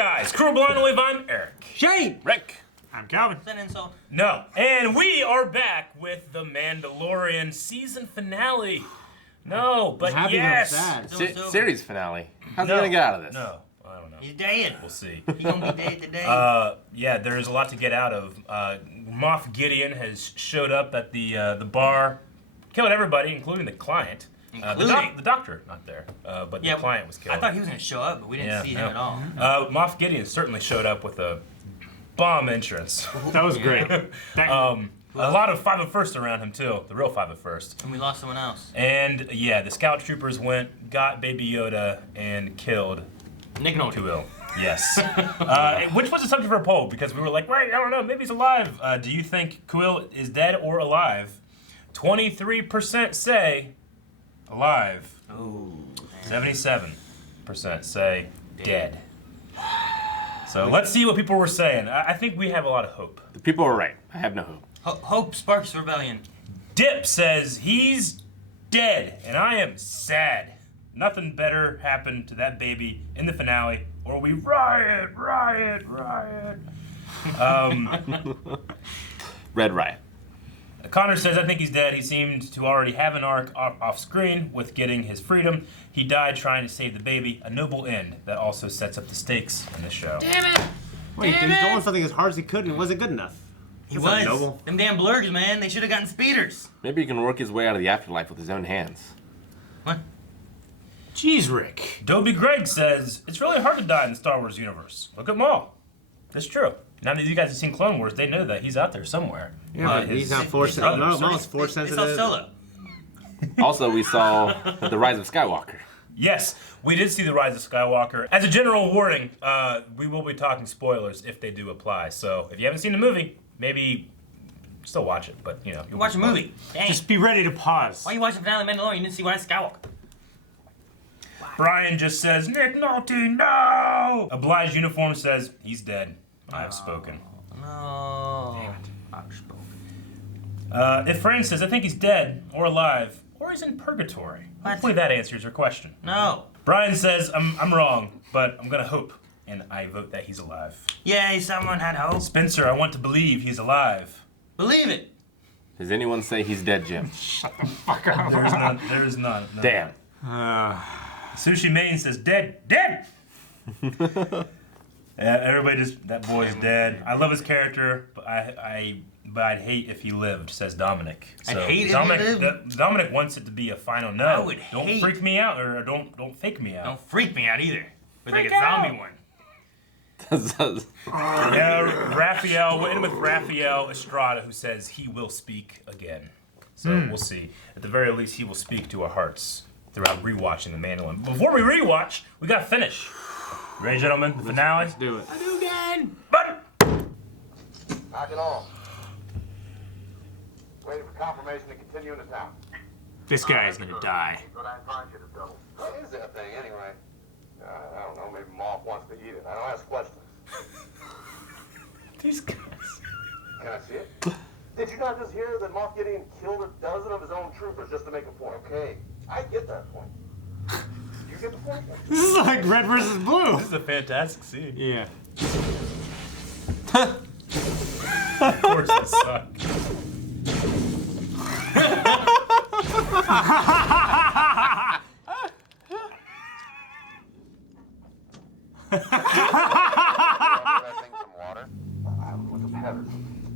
guys, Crew Blind Wave, I'm Eric. Shane! Rick. I'm Calvin. Is that an insult? No, and we are back with the Mandalorian season finale. No, but happy yes. that was sad. Series finale. How's No, he gonna get out of this? No, I don't know. He's dead. We'll see. He's gonna be dead today. Yeah, there's a lot to get out of. Moff Gideon has showed up at the bar, killed everybody, including the client. The doctor, not there, but the client was killed. I thought he was gonna show up, but we didn't see him at all. Moff Gideon certainly showed up with a bomb entrance. That was great. A lot of 501st around him too, the real 501st. And we lost someone else. And yeah, the scout troopers went, got Baby Yoda, and killed Nick Nolte. Kuiil. Yes. Which was the subject for a poll because we were like, right, I don't know, maybe he's alive. Do you think Kuiil is dead or alive? 23% say alive. Ooh. 77% say dead. So let's see what people were saying. I think we have a lot of hope. The people are right. I have no hope. Hope sparks rebellion. Dip says he's dead, and I am sad. Nothing better happened to that baby in the finale, or we riot. Red Riot. Connor says, I think he's dead. He seemed to already have an arc off screen with getting his freedom. He died trying to save the baby, a noble end that also sets up the stakes in the show. Damn it! Wait, he's doing something as hard as he could and it wasn't good enough. He That's not was. noble. Them damn blurgs, man. They should have gotten speeders. Maybe he can work his way out of the afterlife with his own hands. What? Jeez, Rick. Dobie Greg says, it's really hard to die in the Star Wars universe. Look at Maul. That's true. Now that you guys have seen Clone Wars, they know that he's out there somewhere. Yeah, but he's not force sensitive. No, Maul's force They sensitive. saw Solo. Also, we saw the Rise of Skywalker. Yes, we did see the Rise of Skywalker. As a general warning, we will be talking spoilers if they do apply. So if you haven't seen the movie, maybe still watch it. But you know, You watch a movie. Dang. Just be ready to pause. Why you watching the finale of Mandalorian? You didn't see Rise of Skywalker. Brian just says, Nick Nolte, no! Obliged Uniform says, he's dead. I have spoken. No. Damn it. I've spoken. If Fran says, I think he's dead, or alive, or he's in purgatory. What? Hopefully that answers your question. No. Brian says, I'm wrong, but I'm gonna hope, and I vote that he's alive. Yay, someone had hope. Spencer, I want to believe he's alive. Believe it. Does anyone say he's dead, Jim? Fuck off. There is none. No. Damn. Sushi Main says, dead. Everybody just, that boy's dead. I love his character, but I'd hate if he lived, says Dominic. I'd hate if he lived? Dominic wants it to be a final no. I would don't hate- freak me out, or don't fake me out. Don't freak me out either. With like a Freak out. zombie one. Yeah, Raphael, we're in with Raphael Estrada, who says he will speak again. So we'll see. At the very least, he will speak to our hearts throughout rewatching The Mandalorian. Before we rewatch, we gotta finish. Ready, gentlemen? The finale? Let's do it. I do again. But Knock it off. Waiting for confirmation to continue into town. This guy is gonna die. Go down and find you the double. What is that thing anyway? I don't know. Maybe Moff wants to eat it. I don't ask questions. these guys. Can I see it? Did you not just hear that Moff Gideon killed a dozen of his own troopers just to make a point? Okay, I get that point. You get the point? This is like red versus blue. This is a fantastic scene. Yeah. Of course, that sucked. That thing some water? What the heck?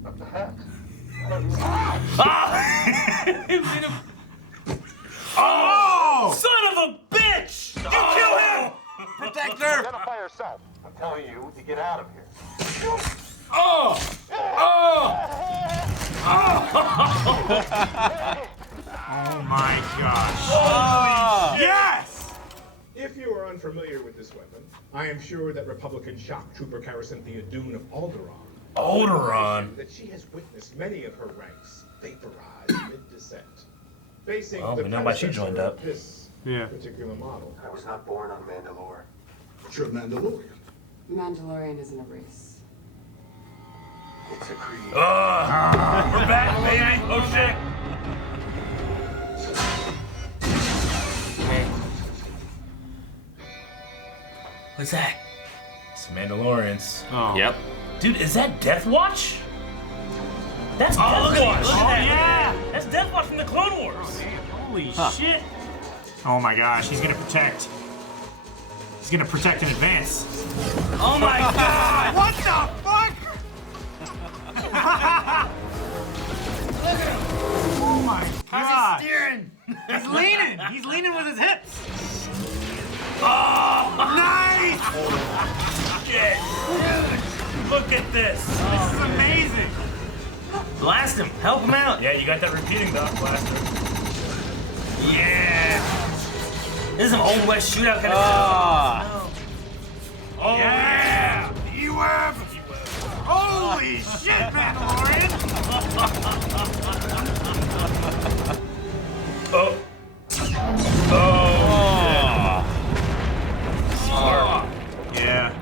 What the heck? Oh! Son of a bitch! You kill him! Protector! Identify yourself. I'm telling you to get out of here. Oh! Oh my gosh. Yes! If you are unfamiliar with this weapon, I am sure that Republican shock trooper Cara Dune of Alderaan. that she has witnessed many of her ranks vaporize mid-descent. Facing Well, the we know why she predecessor joined of up. this Yeah. particular model. I was not born on Mandalore. But you're a Mandalorian. Mandalorian isn't a race. It's a creed. We're back, baby! Oh shit! What's that? It's Mandalorians. Oh. Yep. Dude, is that Death Watch? That's look Death at Watch. it, look Oh, at that. yeah! That's Death Watch from the Clone Wars. Holy shit! Oh my gosh, he's gonna protect. He's gonna protect in advance. Oh my god! What the fuck? Oh my How's god! he steering? He's leaning! He's leaning with his hips! Oh! Nice! Shit. Look at this. This is amazing! Blast him! Help him out! Yeah, you got that repeating, Doc Blaster. Yeah! This is some Old West shootout kind of Ah. stuff. Oh, Yeah! E-Web! Holy shit, Mandalorian! Oh. Oh. Smart. Yeah.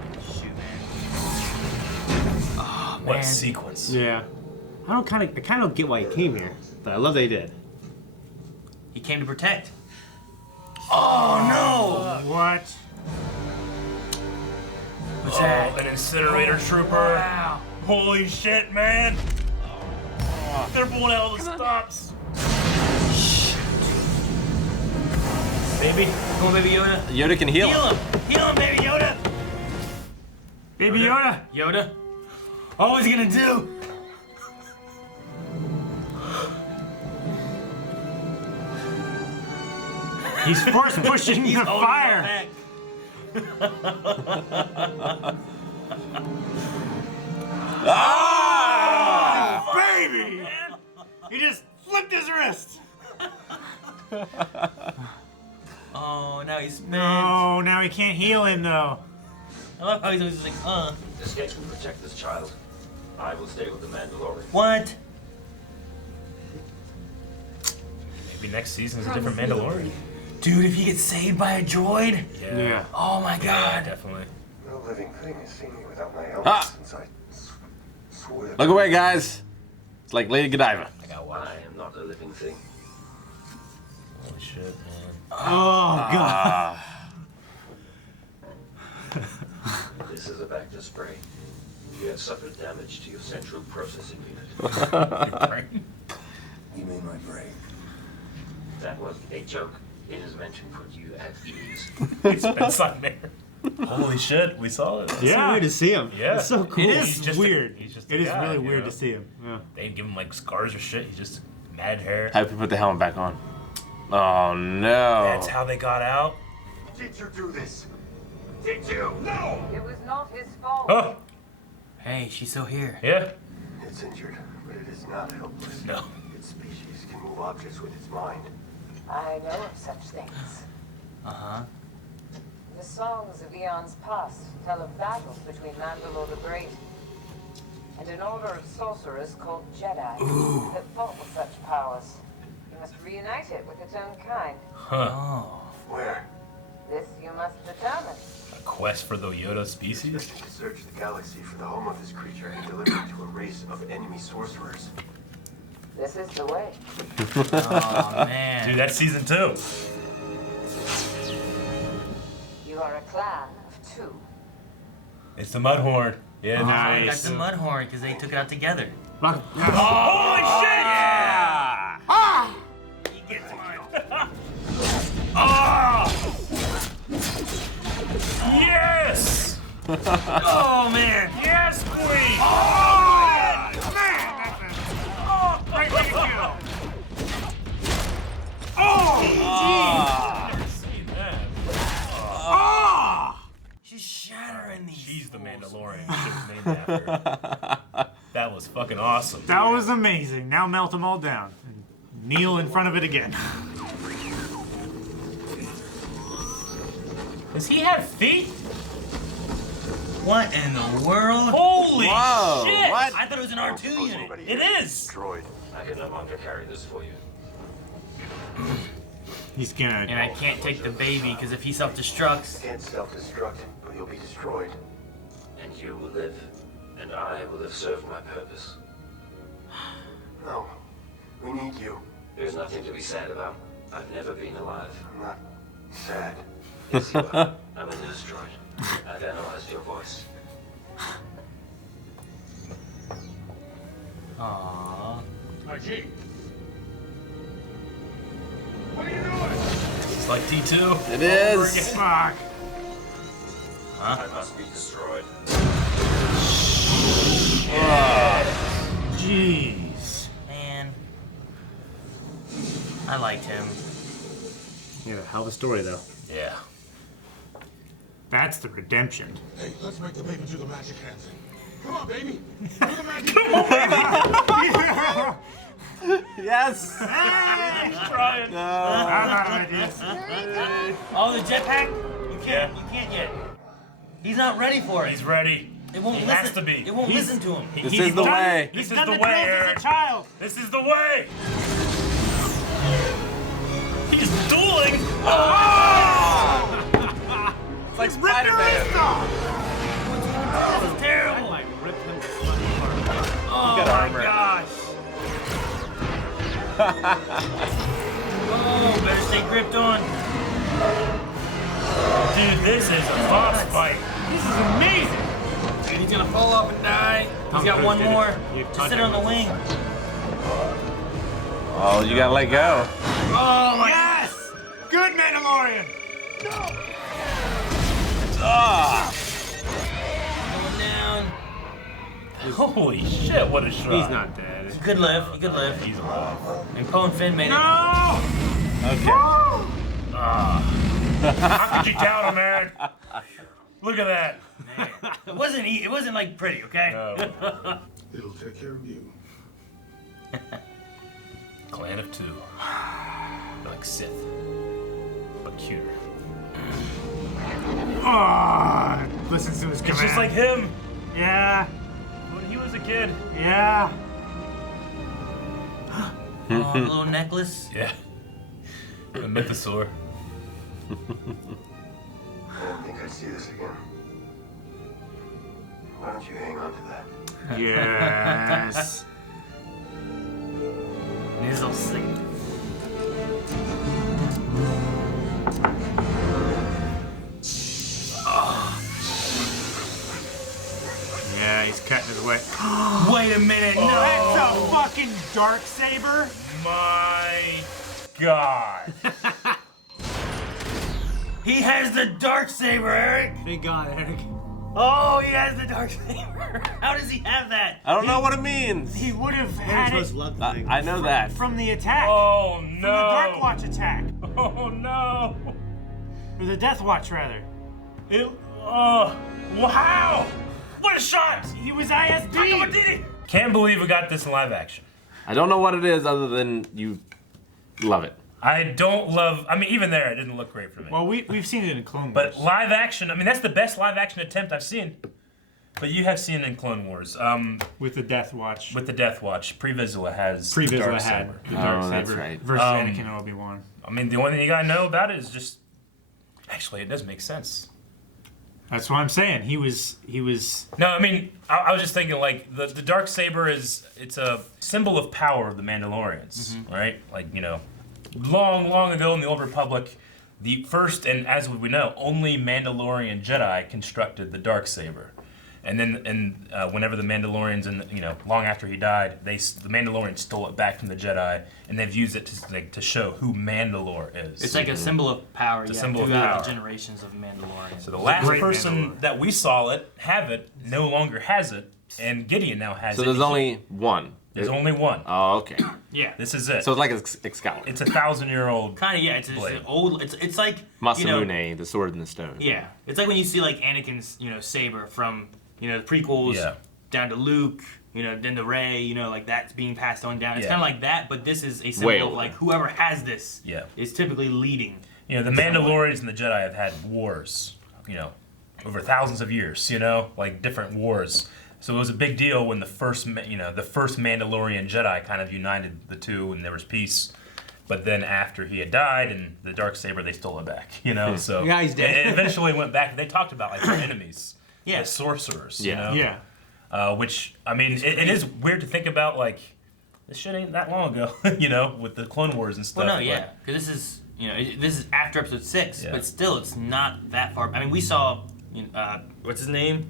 What a man. sequence. Yeah. I kind of don't get why he came here, but I love that he did. He came to protect. Oh What? no! What's that? An incinerator trooper. Wow. Holy shit, man. They're pulling out all the stops. Baby, come on, Baby Yoda. Yoda can heal him. Heal him, Baby Yoda. Baby Yoda! Yoda. Oh, what's he gonna do? He's force pushing the holding fire! back. Baby! He just flipped his wrist! Oh, now he's spent. No, now he can't heal him though. I love how he's always like, Escape and protect this child. I will stay with the Mandalorian. what? Maybe next season's a different Mandalorian. Dude, if he gets saved by a droid? Yeah. Oh my Yeah, god. definitely. No living thing has seen me without my helmet Ah. since I swore that Look away, guys. It's like Lady Godiva. I got one. I am not a living thing. Holy shit, man. Oh god. This is a Bacta spray. You have suffered damage to your central processing unit. You mean my brain? That was a joke. It is meant to put you at ease. It's been something there. Holy shit, we saw it. Yeah. Weird to see him. Yeah. It's so cool. It It's is just weird. he's just a It is guy, really you weird know? to see him. Yeah. They didn't give him like scars or shit. He's just mad hair. How do we put the helmet back on? Oh no. That's how they got out. Did you do this? Did you? No! It was not his fault. Oh, Hey, she's still here. yeah. It's injured, but it is not helpless. No. Its species can move objects with its mind. I know of such things. Uh-huh. The songs of eons past tell of battles between Mandalore the Great and an order of sorcerers called Jedi that fought with such powers. You must reunite it with its own kind. Huh. Oh. Where? This you must determine. A quest for the Yoda species? Expecting to search the galaxy for the home of this creature and deliver it to a race of enemy sorcerers. This is the way. Oh, man. Dude, that's season 2. You are a clan of 2. It's the Mudhorn. Yeah. Oh, Nice. got the Mudhorn because they took it out together. Holy shit! Yeah! He gets mine. Ah! Yes! Oh, man. Yes, queen! Oh, man! That's a great way to go. Oh, Never seen that. oh! She's shattering these. She's the Mandalorian. Ship's named after her. That was fucking awesome. That was amazing. Now melt them all down. And kneel in front of it again. Does he have feet? What in the world? Holy Whoa, shit! what? I thought it was an R2 unit. It is! Droid, I can no longer carry this for you. He's gonna. And I can't take the baby because if he self-destructs, Can't self-destruct, but you'll be destroyed. And you will live, and I will have served my purpose. No, we need you. There's nothing to be sad about. I've never been alive. I'm not sad. Yes, you are. I'm a nurse droid. I've analyzed your voice. Aww. IG. What are you doing? It's like T2. It is. Fuck. I must be destroyed. Jeez. Man. I liked him. Yeah, hell of a story though. Yeah. That's the redemption. Hey, let's make the baby do the magic hand thing. Come on, baby. Do the magic Yes. Trying. I'm out of ideas. Oh, the jetpack? You can't yet. He's not ready for it. He's ready. It won't He listen. has to be. It won't listen to him. This is the way. This is Done the the way, drills Eric. as a child. This is the way. He's dueling. Oh! It's like Spider-Man. This is terrible. might rip him to fucking apart. Oh got my armor. gosh. Oh, better stay gripped on. Dude, this is a boss fight. This is amazing. Dude, he's gonna fall off and die. He's got one more. Just sit on the wing. Oh, you gotta let go. Oh my Yes! Good Mandalorian! Ah. Going down. Holy shit, what a shot. He's not dead. He could live. He could live. He's alive. And Poe and Finn made it. No! Okay. How could you doubt him, Aaron? Look at that. It wasn't like pretty, okay? No. It'll take care of you. Clan of two. They're like Sith, but cuter. Oh, listens to his command. It's just like him Yeah, when he was a kid. yeah. Oh, little necklace. Yeah. The mythosaur. I don't think I'd see this again. Why don't you hang on to that? Yes. Nizzle sleep. Yeah, he's cutting his way. Wait a minute. No. That's a fucking Darksaber. My God. He has the Darksaber, Eric. Thank God, Eric. Oh, he has the Darksaber. How does he have that? I don't know what it means. He would have had it I know that. from the attack. Oh From no. the Dark Watch attack. Oh no. Or the Death Watch, rather. It, wow. What a shot. He was ISB. Can't believe we got this in live action. I don't know what it is other than you love it. I don't love, I mean, even there, it didn't look great for me. Well, we've seen it in Clone Wars. But live action, I mean, that's the best live action attempt I've seen. But you have seen it in Clone Wars. with the Death Watch. With the Death Watch, Pre-Vizsla has Pre-Vizsla the had Darksaber. the Oh, Darksaber that's right. versus Anakin and Obi-Wan. I mean, the only thing you gotta know about it is just, actually, it does make sense. That's what I'm saying. He was. No, I mean, I was just thinking, like, the Darksaber it's a symbol of power of the Mandalorians, right? Like, you know, long, long ago in the Old Republic, the first, and as we know, only Mandalorian Jedi constructed the Darksaber. And then, whenever the Mandalorians, long after he died, the Mandalorians stole it back from the Jedi, and they've used it to show who Mandalore is. It's like a symbol of power. It's a yeah, symbol of throughout power. the generations of Mandalorian. So the last great person Mandalore. that we saw have it, no longer has it, and Gideon now has So it. there's only one. There's only one. Oh, okay. Yeah. This is it. So it's like Excalibur. It's 1,000-year-old. Kind of, yeah. It's Blade. an old. It's like Masamune, the sword in the stone. Yeah, it's like when you see like Anakin's saber from the prequels Yeah. down to Luke, then to Rey, like that's being passed on down. It's Yeah. kind of like that, but this is a Way symbol of older. like whoever has this Yeah. is typically leading. The Mandalorians and the Jedi have had wars, over thousands of years, like different wars. So it was a big deal when the first Mandalorian Jedi kind of united the two and there was peace. But then after he had died and the Darksaber, they stole it back, So Yeah, he's dead. It eventually went back. They talked about like their enemies, Yeah. the sorcerers, Yeah. Yeah. which, I mean, it is weird to think about, like, this shit ain't that long ago, with the Clone Wars and stuff. Well, no, but- yeah, because this is this is after episode 6, Yeah. but still it's not that far. I mean, we saw what's his name?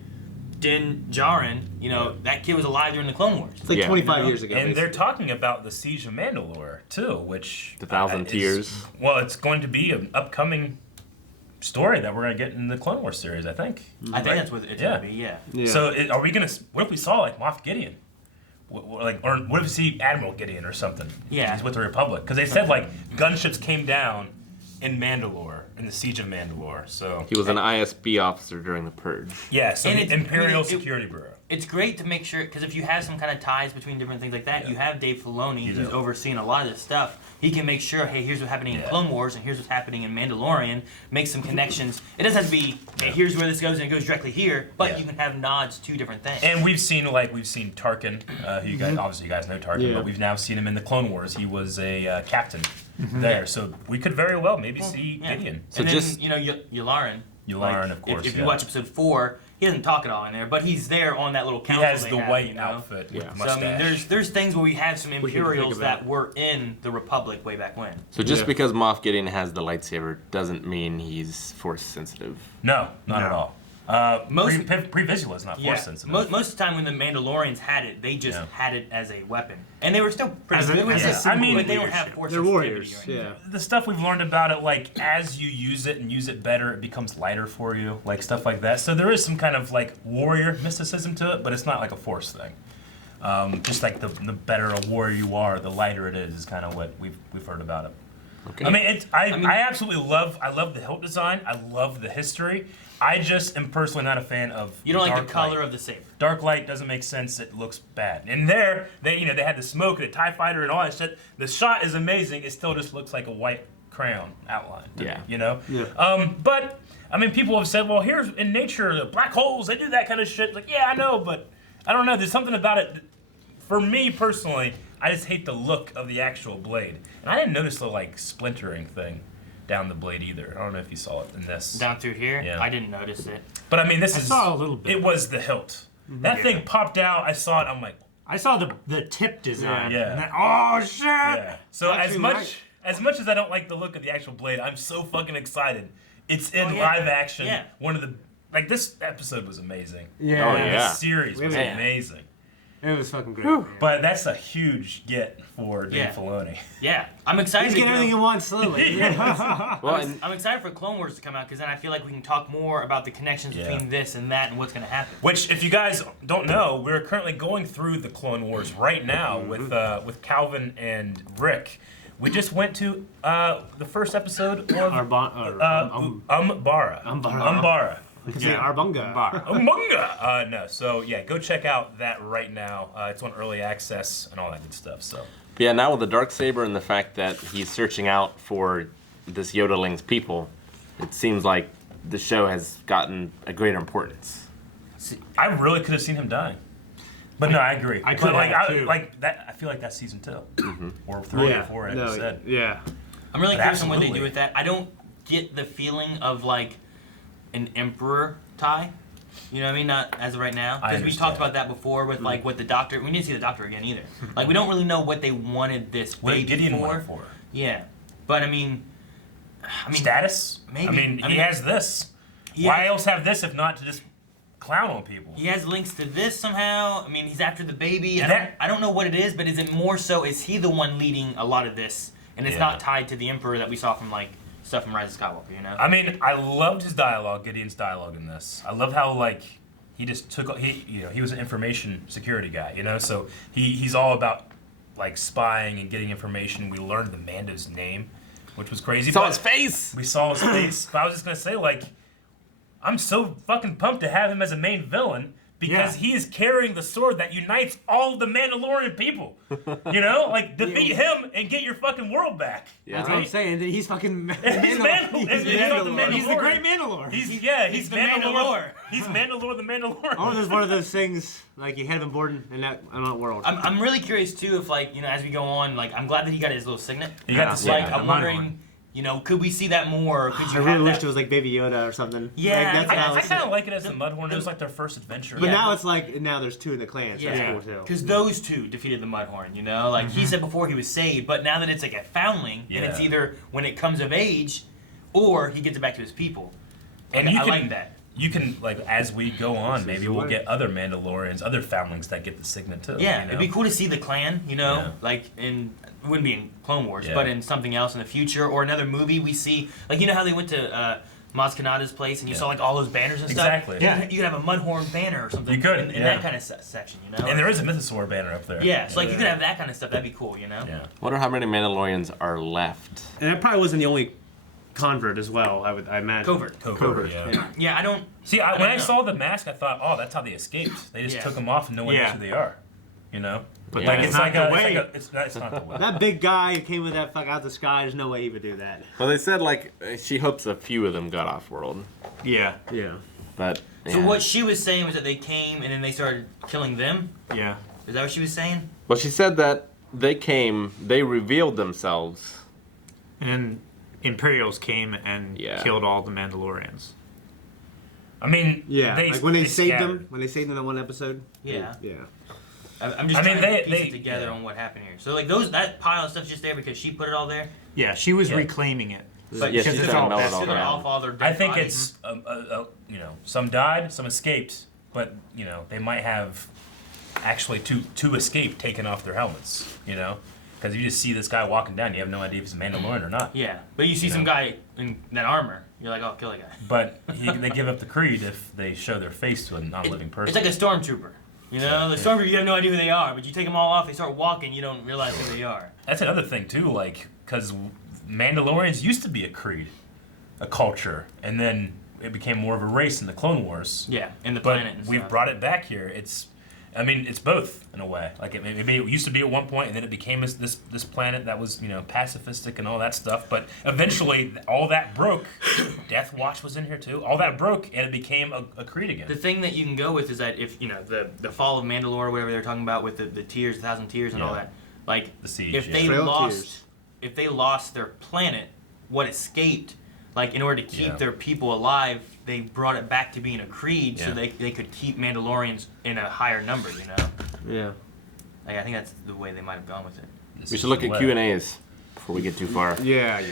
Din Djarin, that kid was alive during the Clone Wars. It's like 25 years ago. And basically. they're talking about the Siege of Mandalore too, which The Thousand Tears. Well, it's going to be an upcoming story that we're gonna get in the Clone Wars series, I think. I think that's what it's gonna be. Yeah. So are we gonna? What if we saw like Moff Gideon? Or what if we see Admiral Gideon or something? Yeah. He's with the Republic because they said like gunships came down in Mandalore in the Siege of Mandalore. So He was an ISB officer during the Purge. yeah. So And the it's- Imperial Security Bureau. It's great to make sure, because if you have some kind of ties between different things like that, you have Dave Filoni, who's do. overseeing a lot of this stuff. He can make sure, hey, here's what's happening in Clone Wars, and here's what's happening in Mandalorian. Make some connections. It doesn't have to be, hey, here's where this goes, and it goes directly here, but you can have nods to different things. And we've seen Tarkin, who you guys obviously you guys know Tarkin, but we've now seen him in the Clone Wars. He was a captain there, so we could very well maybe see Gideon. So and then, Yularen. Yularen, of course. If you watch episode 4, he doesn't talk at all in there, but he's there on that little He council. has the white outfit with the So I mustache. mean, there's things where we have some can think Imperials about that were in the Republic way back when. So just because Moff Gideon has the lightsaber doesn't mean he's force sensitive. No, not at all. Most- Pre-visual is not force sensitive. Most of the time when the Mandalorians had it, they just had it as a weapon, and they were still pretty good with it. I mean, but they don't have force They're sensitivity warriors. or anything. Yeah. The stuff we've learned about it, like as you use it and use it better, it becomes lighter for you, like stuff like that. So there is some kind of like warrior mysticism to it, but it's not like a force thing. Just like the better a warrior you are, the lighter it is kind of what we've heard about it. Okay. I mean, I absolutely love the hilt design. I love the history. I just am personally not a fan of. You don't like dark the color light. of the saber. Dark light doesn't make sense. It looks bad. And there, they had the smoke and the TIE fighter and all that shit. The shot is amazing. It still just looks like a white crayon outline. Yeah. Yeah. But I mean, people have said, well, here's in nature, the black holes. They do that kind of shit. Like, yeah, I know, but I don't know. There's something about it. For me personally, I just hate the look of the actual blade. And I didn't notice the like splintering thing down the blade either. I don't know if you saw it in this. Down through here, Yeah. I didn't notice it. But I mean, this I is. saw a little bit. It was the hilt. That thing popped out. I saw it. I'm like, I saw the tip design. Yeah. And then, oh shit! yeah. So Actually, as much as I don't like the look of the actual blade, I'm so fucking excited. It's in Oh, yeah. live action. Yeah. One of the this episode was amazing. Yeah. Oh, yeah. This series was Man. amazing. It was fucking great. Man. But that's a huge get for Dave Yeah. Filoni. Yeah, I'm excited. He's to getting go- everything he wants slowly. Well, and I'm excited for Clone Wars to come out because then I feel like we can talk more about the connections Yeah. between this and that and what's going to happen. Which, if you guys don't know, we're currently going through the Clone Wars right now with Calvin and Rick. We just went to the first episode of Umbara. Umbara. Yeah. Arbunga. Umbunga! No, so yeah, go check out that right now. It's on early access and all that good stuff. So yeah, now with the Darksaber and the fact that he's searching out for this Yodeling's people, it seems like the show has gotten a greater importance. I really could have seen him dying. But no, I agree. I But could like, have, I, too. like that. I feel like that's season 2 or 3 or 4. I just said. Yeah. I'm really But curious on what they absolutely. do with that. I don't get the feeling of like an Emperor tie. You know what I mean? Not as of right now. I Because we talked understand. about that before with like what the Doctor. We didn't see the Doctor again either. Like we don't really know what they wanted this What baby did Gideon for. want it for? Yeah, but I mean, Status? maybe. I mean, he has this. he Why has- else have this if not to just clown on people? He has links to this somehow. I mean, he's after the baby. That- I don't know what it is, but is it more so? Is he the one leading a lot of this, and it's Yeah. not tied to the Emperor that we saw from like stuff from Rise of Skywalker? You know. I mean, I loved his dialogue, Gideon's dialogue in this. I love how like he just took he was an information security guy, so he's all about like spying and getting information. We learned the Mando's name, which was crazy. Saw but his face. We saw his face. But I was just gonna say, like, I'm so fucking pumped to have him as a main villain because he is carrying the sword that unites all the Mandalorian people. Like defeat him and get your fucking world back. Yeah. That's what I'm saying. That he's fucking. He's Mandalore. He's the great Mandalore. He's the Mandalore. He's Mandalore the Mandalorian. Oh, there's one of those things like you had him born in that world. I'm really curious too if like as we go on, like I'm glad that he got his little signet. You got the Like signet. I'm wondering, could we see that more? Or could I you really have wished that? it was like Baby Yoda or something. Yeah, like, that's how I it's. kind of like it as the Mudhorn. It was like their first adventure. But Yeah. now it's like now there's 2 in the clan. So Yeah, that's cool too. because those two defeated the Mudhorn. Like he said before he was saved, but now that it's like a foundling, and it's Yeah. either when it comes of age, or he gets it back to his people. And I you like can- that. you can, like, as we go on, maybe we'll get other Mandalorians, other foundlings that get the signet too. Yeah, you know? it'd be cool to see the clan, you know, Yeah. like it wouldn't be in Clone Wars, Yeah. but in something else in the future or another movie we see, like, you know how they went to Maz Kanata's place and you saw like all those banners and stuff? Exactly. Yeah. You could have a Mudhorn banner or something. You could, in yeah. that kind of section, you know? And there is a Mythosaur banner up there. Yeah, so like you could have that kind of stuff. That'd be cool, you know? Yeah. Wonder how many Mandalorians are left. And that probably wasn't the only convert as well. I imagine. Covert. Yeah. Yeah, I don't. See, I when don't I know. saw the mask, I thought, oh, that's how they escaped. They just Yeah. took them off and no one knows Yeah. who they are. You know? But Yeah. that's It's not like the a, way. it's not the way. That big guy who came with that fuck out the sky. There's no way he would do that. Well, they said like she hopes a few of them got off world, Yeah. Yeah. but So yeah. what she was saying was that they came and then they started killing them? Yeah. Is that what she was saying? Well, she said that they came, they revealed themselves. And Imperials came and Yeah. killed all the Mandalorians. I mean, Yeah. Like when they saved scattered. them. When they saved them in one episode. Yeah. Yeah. I'm just I mean, trying to piece they- it together yeah. on what happened here. So like that pile of stuff's just there because she put it all there? Yeah, she was Yeah. reclaiming it. But Yeah, she's it's gonna all melt it it's all gonna down. off all their dead I think bodies. it's, you know, some died, some escaped, but, you know, they might have actually two escaped taken off their helmets, you know? Because you just see this guy walking down, you have no idea if he's a Mandalorian or not. Yeah, but you see some guy in that armor, you're like, oh, kill that guy. But they give up the creed if they show their face to a non-living person. It's like a stormtrooper. You know, the stormtrooper, you have no idea who they are, but you take them all off, they start walking, you don't realize who they are. That's another thing too, like, because Mandalorians used to be a creed, a culture, and then it became more of a race in the Clone Wars. Yeah, and the But planet and we've stuff. brought it back here. It's both in a way. Like maybe it used to be at one point, and then it became this planet that was, you know, pacifistic and all that stuff. But eventually, all that broke. Death Watch was in here too. All that broke, and it became a creed again. The thing that you can go with is that if, you know, the fall of Mandalore, whatever they're talking about with the tears, 1,000 tears and all Yeah. that, like, The siege, if yeah. they Trail lost, tears. if they lost their planet, what escaped, like, in order to keep Yeah. their people alive, they brought it back to being a creed so Yeah. they could keep Mandalorians in a higher number, you know? Yeah. Like, I think that's the way they might have gone with it. This We is should look the at way. Q&As before we get too far. Yeah. Yeah.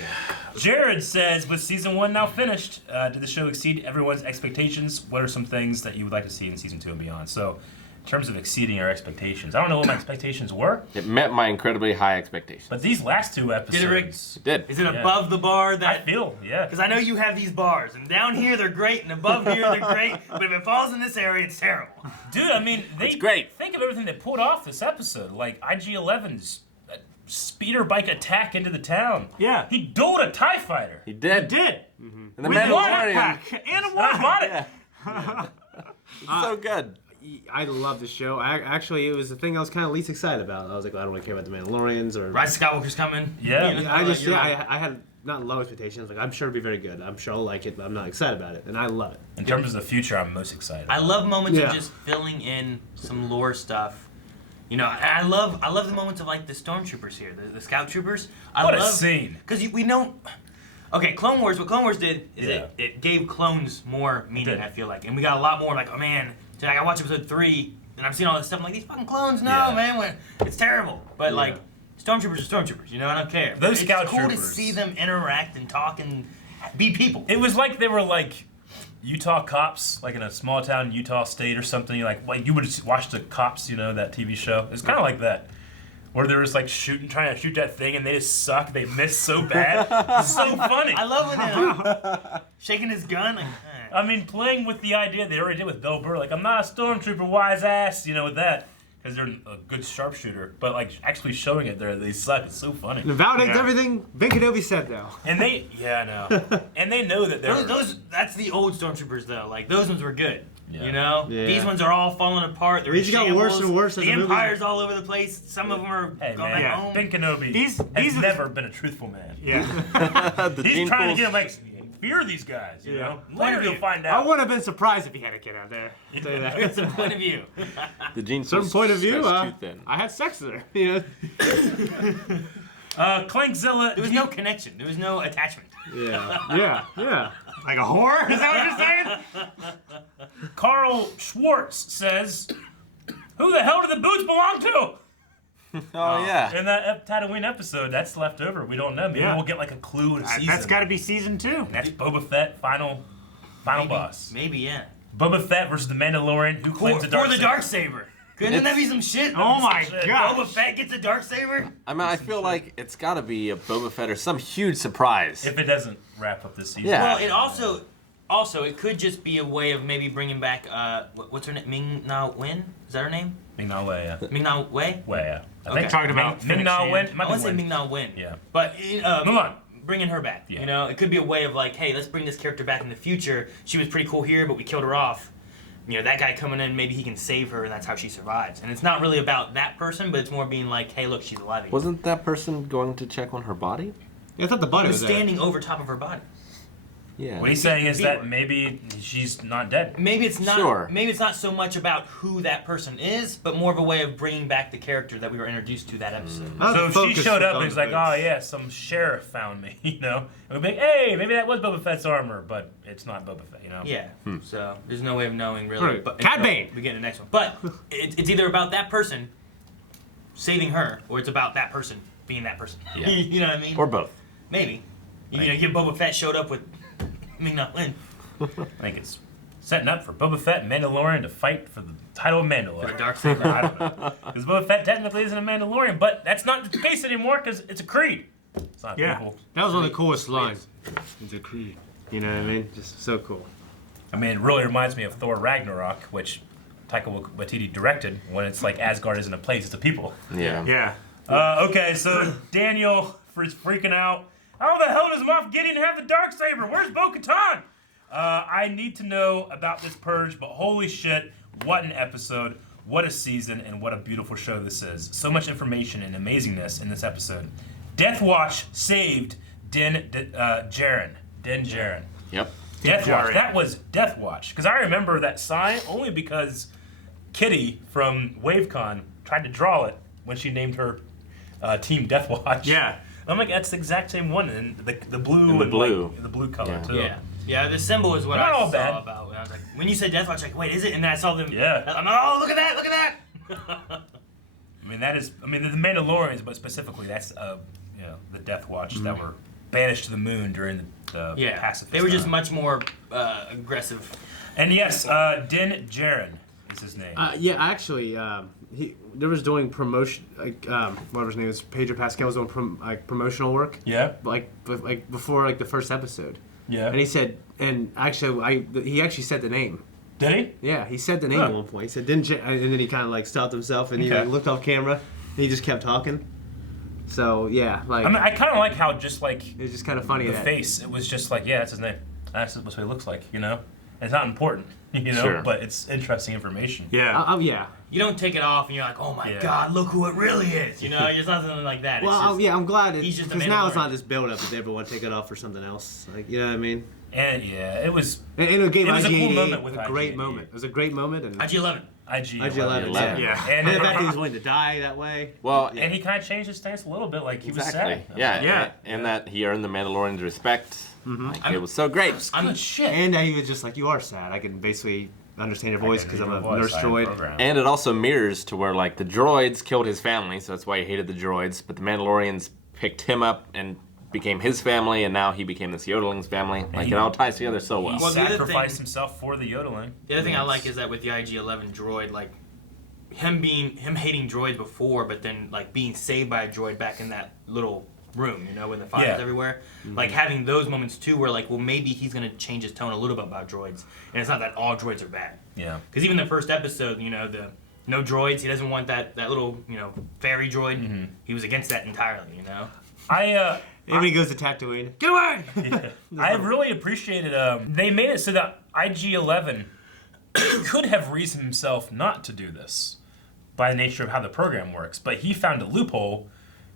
Jared says, with season 1 now finished, did the show exceed everyone's expectations? What are some things that you would like to see in season 2 and beyond? So, in terms of exceeding our expectations, I don't know what my expectations were, It met my incredibly high expectations. but these last 2 episodes, Did it, Rick? It did. Is it Yeah. above the bar I that... feel, yeah. Because I know you have these bars, and down here they're great, and above here they're great, but if it falls in this area, it's terrible. Dude, I mean, It's great. Think of everything they pulled off this episode. Like IG-11's speeder bike attack into the town. Yeah. He dueled a TIE fighter. He did. Did. And the With a Mandalorian. jetpack and a And I bought it. Yeah. It's so good. I love the show. Actually, it was the thing I was kind of least excited about. I was like, I don't really care about the Mandalorians or. Rise of Skywalker's coming. Yeah. You know, I just you're like- I had not low expectations. Like I'm sure it'll be very good. I'm sure I'll like it, but I'm not excited about it, and I love it. In terms of the future, I'm most excited. I love moments Yeah. of just filling in some lore stuff. You know, I love the moments of like the stormtroopers here, the scout troopers. What a scene. Because we know. Okay, Clone Wars. What Clone Wars did is Yeah. it gave clones more meaning. did. I feel like, and we got a lot more. Like, oh man, like I watched episode 3, and I'm seeing all this stuff. I'm like, these fucking clones. No, Yeah. man, it's terrible. But like, stormtroopers are stormtroopers. You know, I don't care. Those it's scout cool to troopers. see them interact and talk and be people. It was like they were like Utah cops, like in a small town in Utah State or something. You're like you would watch the Cops, you know, that TV show. It's kind of like that. Where they're just like trying to shoot that thing, and they just suck. They miss so bad. It's so funny. I love when they're shaking his gun. Like, eh. I mean, playing with the idea they already did with Bill Burr, like, I'm not a stormtrooper, wise ass, you know, with that. Because they're a good sharpshooter. But, like, actually showing it there, they suck. It's so funny. It validates Yeah. everything Ben Kenobi said, though. And they, yeah, I know. And they know that they're. That's the old stormtroopers though. Like those ones were good. Yeah. You know, Yeah. these ones are all falling apart. They're They just got in worse shambles. and worse as The the movie- Empire's all over the place. Some of them are Hey, going man, back home. Ben Kenobi These has are- never been a truthful man. Yeah. The He's gene trying pools. to get him, like, fear these guys, you know? Later you'll find I out. would have been surprised if he had a kid out there. I'll tell you that. It's a point of view. The gene Certain pools point of view, stretch too thin. I had sex with her. You know. Clankzilla. There was no connection. There was no attachment. Yeah. Like a whore? Is that what you're saying? Carl Schwartz says, who the hell do the boots belong to? Oh, yeah. In that Tatooine episode, that's left over. We don't know. Maybe Yeah. we'll get like a clue in a season. That's got to be season 2. And that's Boba Fett final Final boss. Maybe, yeah. Boba Fett versus the Mandalorian. Who claims the Darksaber? For the Darksaber. Couldn't that be some shit? Oh my god. Boba Fett gets a Darksaber? I mean, I feel like it's got to be a Boba Fett or some huge surprise. If it doesn't wrap up this season. Yeah. Well, it also it could just be a way of maybe bringing back what's her name? Ming-Na Wen? Is that her name? Ming-Na Wen, yeah. Ming-Na Wei? Wei, yeah. I Okay. think Talking about Ming-Na Fennec Wen. Shand. Might I be want to say Wen. Ming-Na Wen. Yeah. But Mulan. bringing her back. Yeah. You know, it could be a way of like, hey, let's bring this character back in the future. She was pretty cool here, but we killed her off. You know, that guy coming in, maybe he can save her, and that's how she survives. And it's not really about that person, but it's more being like, hey, look, she's alive again. Wasn't that person going to check on her body? Yeah, I thought the He body was was there. standing over top of her body. Yeah. What he's saying is Be- that maybe she's not dead. Maybe it's not. Sure. Maybe it's not so much about who that person is, but more of a way of bringing back the character that we were introduced to that episode. I was So if she focused showed up on and was like, those. oh yeah, some sheriff found me, you know? And we'd be like, hey, maybe that was Boba Fett's armor, but it's not Boba Fett, you know? Yeah. So there's no way of knowing really. Right. But Cad Bane! We get in the next one. But it's either about that person saving her, or it's about that person being that person. Yeah. You know what I mean? Or both. Maybe. You know, if Boba Fett showed up with Ming-Na Wen. I think it's setting up for Boba Fett and Mandalorian to fight for the title of The Mandalorian. Darksaber. I don't know. Because Boba Fett technically isn't a Mandalorian, but that's not the case anymore because it's a creed. It's not Yeah. people. That was one of the coolest lines. It's a creed. You know what I mean? Just so cool. I mean, it really reminds me of Thor Ragnarok, which Taika Waititi directed, when it's like Asgard isn't a place, it's a people. Yeah. Yeah. Okay, so Daniel is freaking out. How the hell does Moff Gideon have the Darksaber? Where's Bo-Katan? I need to know about this purge, but holy shit, what an episode, what a season, and what a beautiful show this is. So much information and amazingness in this episode. Death Watch saved Din Djarin. Din Djarin. Yep. Death Watch. Djarin. That was Death Watch. Because I remember that sign only because Kitty from WaveCon tried to draw it when she named her team Death Watch. Yeah. I'm like, that's the exact same one, and the blue And the blue. Like, the blue color Yeah. too. Yeah. Yeah, the symbol is what Not I all saw bad. about. When I was like, when you said Death Watch, like, wait, is it? And then I saw them. Yeah. I'm like, oh, look at that, look at that. I mean, that is. I mean, the Mandalorians, but specifically, that's you know, the Death Watch that were banished to the moon during the Yeah, pacifist they were just time. much more aggressive. And yes, Din Djarin is his name. Yeah, actually, there was doing promotion, like whatever his name is, Pedro Pascal was doing promotional work, yeah. like before like the first episode, Yeah. and he said, and actually, he actually said the name. Did he? Yeah, he said the name Huh. at one point. He said, "Didn't," and then he kind of like stopped himself and he Okay. like, looked off camera, and he just kept talking. So yeah, like I mean, I kind of like how just like it was just kind of funny the that. face. It was just like, yeah, that's his name. That's what he looks like, you know. And it's not important, you know, Sure. but it's interesting information. Yeah. Yeah. You don't take it off and you're like, oh my Yeah. God, look who it really is. You know, it's not something like that. Well, it's just, yeah, I'm glad he's just a because now it's Mandalorian. not this build up that everyone take it off for something else. Like you know what I mean? And yeah, it was And it gave It was a cool IG88 moment with a great IG88. moment. It was a great moment, and IG-11. IG-11. yeah. Yeah. And, And the fact that he was willing to die that way. Well, and he kind of changed his stance a little bit, like he exactly. was sad. Yeah. Yeah. And that he earned the Mandalorian's respect. Like, it was so great. I'm shit. And he was just like, "You are sad. I can basically understand your voice because I'm a nurse droid." And it also mirrors to where like the droids killed his family, so that's why he hated the droids. But the Mandalorians picked him up and became his family, and now he became this Yodeling's family. Like he- it all ties together so well. He Well, the other sacrificed thing- himself for the yodeling. The other thing I like is that with the IG-11 droid, like him hating droids before, but then like being saved by a droid back in that little room, you know, with the fires Yeah. everywhere. Like having those moments too, where like, well, maybe he's gonna change his tone a little bit about droids, and it's not that all droids are bad. Yeah. Because even the first episode, you know, the no droids, he doesn't want that little, you know, fairy droid. He was against that entirely, you know. Everybody goes to Tatooine. Get away! I really appreciated. They made it so that IG-11 could have reasoned himself not to do this by the nature of how the program works, but he found a loophole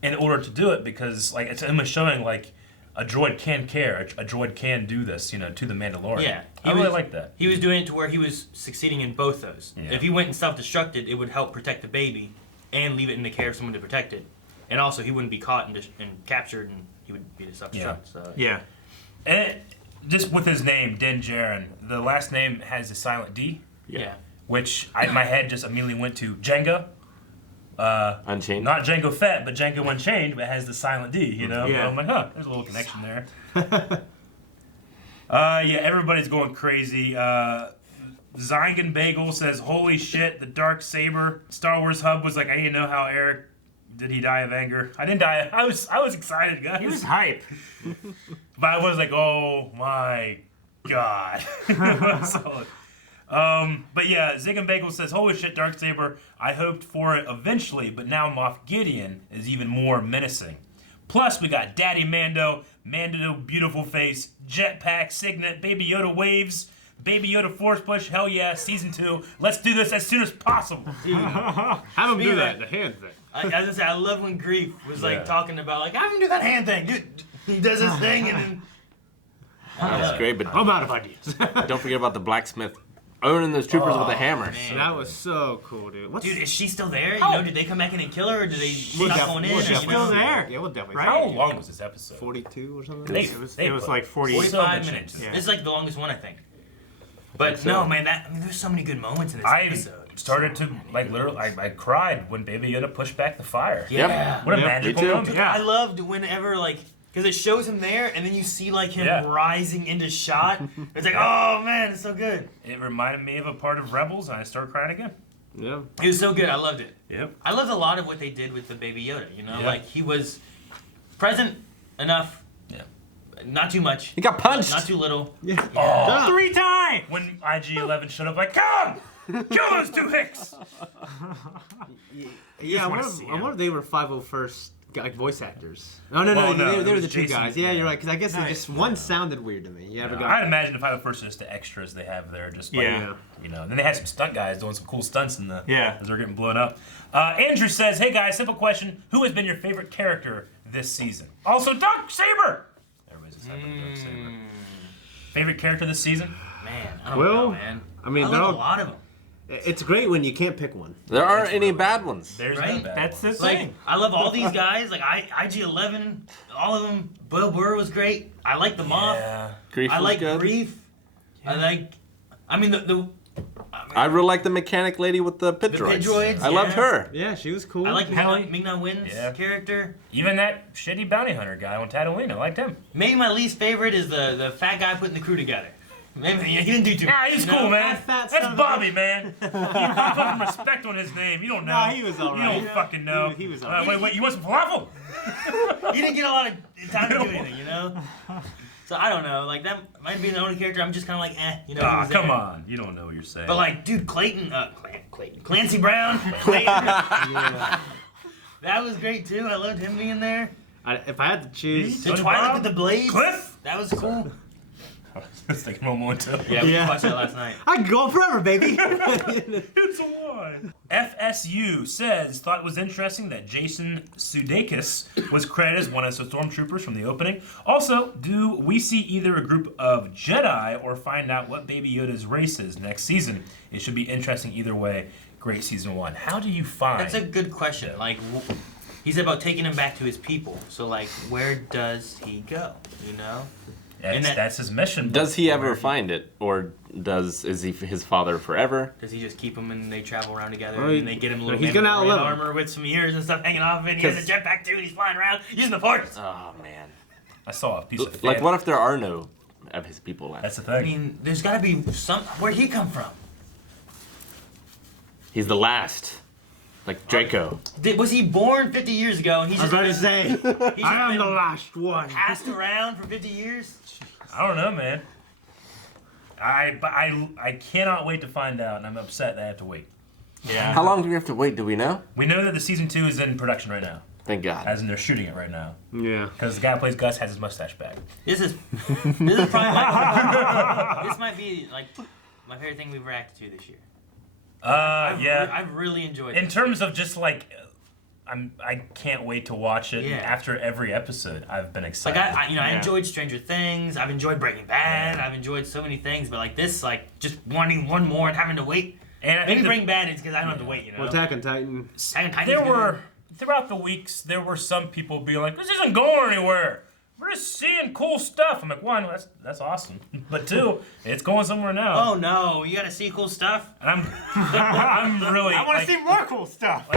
in order to do it because, like, it's almost showing like a droid can care, a droid can do this, you know, to the Mandalorian. Yeah, I really like that. He was doing it to where he was succeeding in both those. Yeah. If he went and self-destructed, it would help protect the baby and leave it in the care of someone to protect it. And also, he wouldn't be caught and captured, and he would be the self-destruct. Yeah. So. Yeah. And just with his name, Din Djarin, the last name has a silent D, Yeah. which my head just immediately went to Jenga. Unchained. Not Jango Fett, but Jango Unchained, but it has the silent D, you know? Yeah. I'm like, huh, there's a little connection there. Yeah, everybody's going crazy. Zygon Bagel says, "Holy shit, the Darksaber." Star Wars Hub was like, "I didn't know how Eric did he die of anger." I didn't die. I was excited, guys. He was hype. But I was like, "Oh my god." Solid. But yeah, Zig and Bagel says, "Holy shit, Darksaber. I hoped for it eventually, but now Moff Gideon is even more menacing. Plus, we got Daddy Mando, Mando beautiful face, jetpack, Signet, Baby Yoda waves, Baby Yoda force push. Hell yeah, season 2. Let's do this as soon as possible." Have him do that, the hand thing. I was gonna say, I love when Grief was like Yeah. talking about like, "I'm gonna do that hand thing." Dude, he does his thing and then. That was great, but I'm out of ideas. don't forget about the blacksmith owning those troopers with a hammer. man. That was so cool, dude. What's Dude, is she still there? You know, did they come back in and kill her, or did they stop going in? we'll or, you definitely know? still there. Yeah, we'll definitely Right? How see. long was this episode? 42 or something? They- It was like 40. 45 So minutes. much. Yeah. This is like the longest one, I think. But no, man, there's so many good moments in this I episode. started to, like, literally, I cried when Baby Yoda pushed back the fire. Yeah. What a Yep. magical Me too. moment. Yeah. I loved whenever, like, because it shows him there, and then you see, like, him Yeah. rising into shot. It's like, oh, man, it's so good. It reminded me of a part of Rebels, and I started crying again. Yeah. It was so good. I loved it. Yep. I loved a lot of what they did with the Baby Yoda, you know? Yeah. Like, he was present enough. Yeah. Not too much. He got punched. Not too little. Yeah. Oh, 3 times! when IG-11 showed up, like, come! Kill those 2 Hicks! Yeah, I wanna wonder, see I wonder him. if they were 501st like voice actors. Oh no, Well, no, they it were was the 2 Jason, guys. Yeah, yeah. you're right. Because I guess they Nice. just one sounded weird to me. You ever got? I'd imagine if I were first just the extras they have there, just like, Yeah. you know. And then they had some stunt guys doing some cool stunts in the Yeah. as they're getting blown up. Andrew says, "Hey guys, simple question: who has been your favorite character this season?" Also, Darksaber. Everybody's excited about Darksaber. Favorite character this season? Man, I don't Well, know, man. I mean, I they're love all- a lot of them. It's great when you can't pick one. There aren't any bad ones. There's Right? no bad That's the ones. Like, thing. I love all these guys. Like, IG-11, all of them. Bill Burr was great. I like the Moth. Yeah. Grief I was like good. Grief. I mean, I really like the mechanic lady with the pit The droids. pit droids, I loved yeah. her. Yeah, she was cool. I like Helly. Ming-Na Wen's Yeah. character. Even that shitty bounty hunter guy on Tatooine, I liked him. Maybe my least favorite is the fat guy putting the crew together. Maybe he didn't do too much. Yeah, he's you know? cool, man. That fat son That's of a Bobby, man. You put some respect on his name. You don't know. Nah, he was You alright. don't fucking know. He was alright. Wait, you want some falafel? He didn't get a lot of time to do anything, you know? So I don't know. Like, that might be the only character I'm just kind of like, you know. he Ah, was there. come on. You don't know what you're saying. But like, dude, Clancy Brown, Clayton, Yeah. that was great too. I loved him being there. If I had to choose, The Tony Twilight Brown? with the Blades, Cliff? that was cool. I was thinking one more too. Yeah, we Yeah. watched that last night. I can go on forever, baby. It's a one. FSU says, thought it was interesting that Jason Sudeikis was credited as one of the stormtroopers from the opening. Also, do we see either a group of Jedi or find out what Baby Yoda's race is next season? It should be interesting either way. Great season 1. How do you find? That's a good question. Like, he's about taking him back to his people. So like, where does he go? You know? That's his mission. Does he ever find it, or is he his father forever? Does he just keep him and they travel around together Well, and they get him a little he's gonna Mandalorian outlive him. armor with some ears and stuff hanging off of it? And he has a jetpack too. And he's flying around using the force. Oh man! I saw a piece of Like, fan- what if there are no of his people left? That's the I thing. mean, there's got to be some. Where'd he come from? He's the last, like Draco. Was he born 50 years ago and he's I was just about to say, he's I am been the last one. passed around for 50 years? I don't know, man. I cannot wait to find out, and I'm upset that I have to wait. Yeah. How long do we have to wait? Do we know? We know that the season 2 is in production right now, Thank God. as in they're shooting it right now, Yeah. because the guy who plays Gus has his mustache back. This is probably like, this might be like my favorite thing we've reacted to this year. Yeah. I've really enjoyed In it. terms of just like, I can't wait to watch it. Yeah. After every episode, I've been Like excited. I Yeah. enjoyed Stranger Things. I've enjoyed Breaking Bad. Yeah. I've enjoyed so many things, but like this, like just wanting one more and having to wait. and I Maybe think Breaking Bad is because I don't have to wait. You know. Well, Attack on Titan. Attack on Titan's there good. were throughout the weeks there were some people being like, "This isn't going anywhere. We're just seeing cool stuff." I'm like, one, that's awesome, but two, it's going somewhere now. Oh no, you gotta see cool stuff. And I'm really. I want like, to see more cool stuff.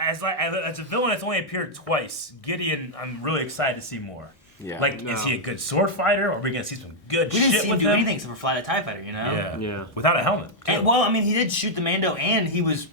As a villain that's only appeared twice, Gideon, I'm really excited to see more. Yeah. Like, is he a good sword fighter? Or are we gonna see some good We didn't shit see him with do him? anything except for fly the TIE fighter, you know? Yeah. Yeah. Without a helmet. too. And, well, I mean, he did shoot the Mando, and he was.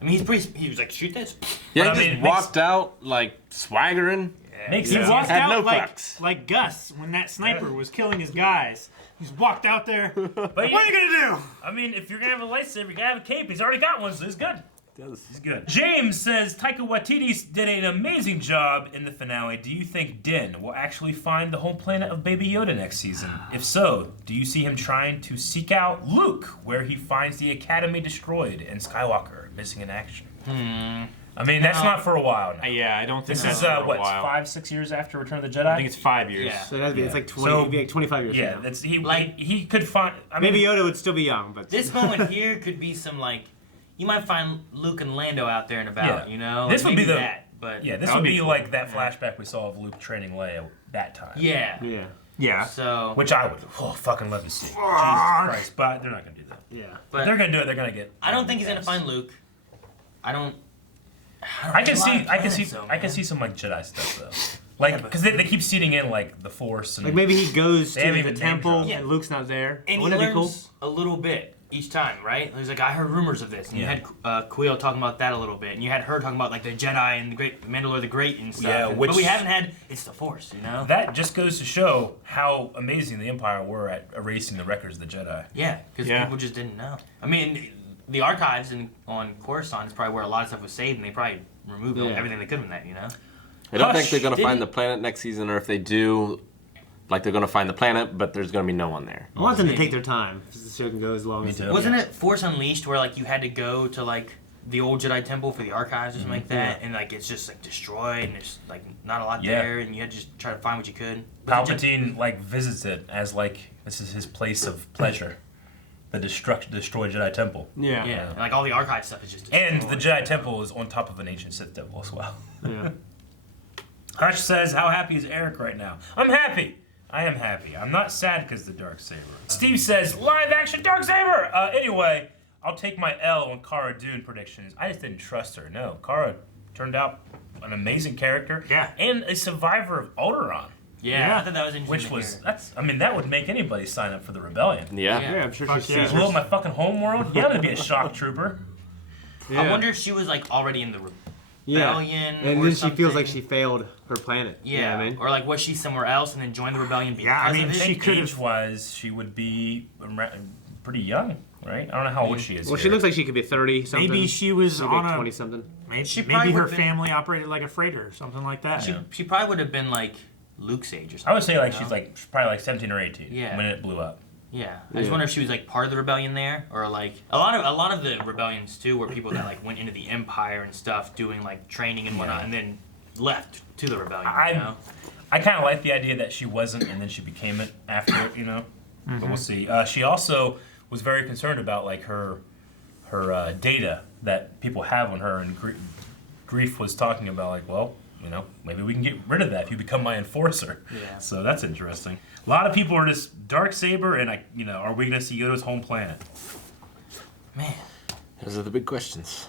I mean, he was like, shoot this. Yeah, But I he mean, just it makes- walked out like swaggering. Makes He sense. walked Had out no like, fucks. like Gus when that sniper was killing his guys. He's walked out there. But What are you gonna do? I mean, if you're gonna have a lightsaber, you gotta have a cape. He's already got one, so he's good. He's good. James says Taika Waititi did an amazing job in the finale. Do you think Din will actually find the home planet of Baby Yoda next season? If so, do you see him trying to seek out Luke, where he finds the Academy destroyed and Skywalker missing in action? I mean, that's not for a while now. Yeah, I don't think This that's is for a what, while. 5-6 years after Return of the Jedi? I think it's 5 years. Yeah. So it has to be, it's like 20, So- it'd be like 25 years Yeah, from now. that's Like- he could find. I mean, Maybe Yoda would still be young, but This moment here could be some, like. You might find Luke and Lando out there and about, Yeah. you know? This Like, would be maybe the- that, but. yeah, this That would would be be cool. like that flashback we saw of Luke training Leia that time. Yeah. yeah, Yeah. So. Which I would fucking love to see. Jesus Christ, but they're not gonna do that. yeah. But If they're gonna do it, they're gonna get. I don't think he's gonna find Luke. I don't. I can see, I can planets, see, though, I can man. see some like Jedi stuff though, like because they keep seeding in like the Force and Like maybe he goes They to haven't the even temple named dropped. and Luke's not there. And he Wouldn't that be cool? learns a little bit each time, right? He's like, I heard rumors of this, and you Yeah. had Quill talking about that a little bit, and you had her talking about like the Jedi and the Great Mandalore the Great and stuff. Yeah, And- which- but we haven't had. It's the Force, you know. that just goes to show how amazing the Empire were at erasing the records of the Jedi. Yeah, because Yeah. people just didn't know. I mean, the archives on Coruscant is probably where a lot of stuff was saved, and they probably removed Yeah. everything they could from that, you know. I don't think Hush, they're gonna didn't- find the planet next season, or if they do, like they're gonna find the planet, but there's gonna be no one there. I want them to take their time. The show can go as long Me as too. Wasn't it Force Unleashed where like you had to go to like the old Jedi temple for the archives or something like that, and like it's just like destroyed and there's like not a lot Yeah. there, and you had to just try to find what you could. But the Jedi- Palpatine like visits it as like this is his place of pleasure, the destroyed Jedi Temple, Yeah. yeah, and like all the archive stuff is just destroyed. and the Jedi Temple is on top of an ancient Sith temple as well. Yeah. Hush says, how happy is Eric right now? I'm happy. I am happy. I'm not sad because the Darksaber. Steve says, live action Darksaber! Anyway, I'll take my L on Cara Dune predictions. I just didn't trust her. No, Cara turned out an amazing character. Yeah. And a survivor of Alderaan. yeah, I thought that was interesting. Which to was, hear. that's, I mean, that would make anybody sign up for the rebellion. Yeah. Yeah. Yeah, I'm sure Fuck she's yeah. Blow up my fucking home world? Yeah, I'm gonna be a shock trooper. Yeah. I wonder if she was like already in the Yeah. rebellion, And or then she feels like something. she failed her planet. You know Yeah, what I mean? or like was she somewhere else and then joined the rebellion because Yeah, I mean, of it? she could've- Age-wise, she would be pretty young, right? I don't know how old she is. Well, she here. looks like she could be 30 something. Maybe she was Maybe on 20 a. something. Maybe, She probably maybe her would've been- family operated like a freighter or something like that. She probably would have been like Luke's age or something. I would say like you she's know? like probably like 17 or 18 Yeah. when it blew up. Yeah, I just Yeah. wonder if she was like part of the rebellion there, or like a lot of the rebellions too were people that like went into the Empire and stuff, doing like training and whatnot, and then left to the rebellion. You know? I kind of like the idea that she wasn't and then she became it after it, you know. But we'll see. She also was very concerned about like her data that people have on her, and Grief was talking about like, well, you know, maybe we can get rid of that if you become my enforcer. Yeah. So that's interesting. A lot of people are just Darksaber, and are we gonna see Yoda's home planet? Man, Those are the big questions.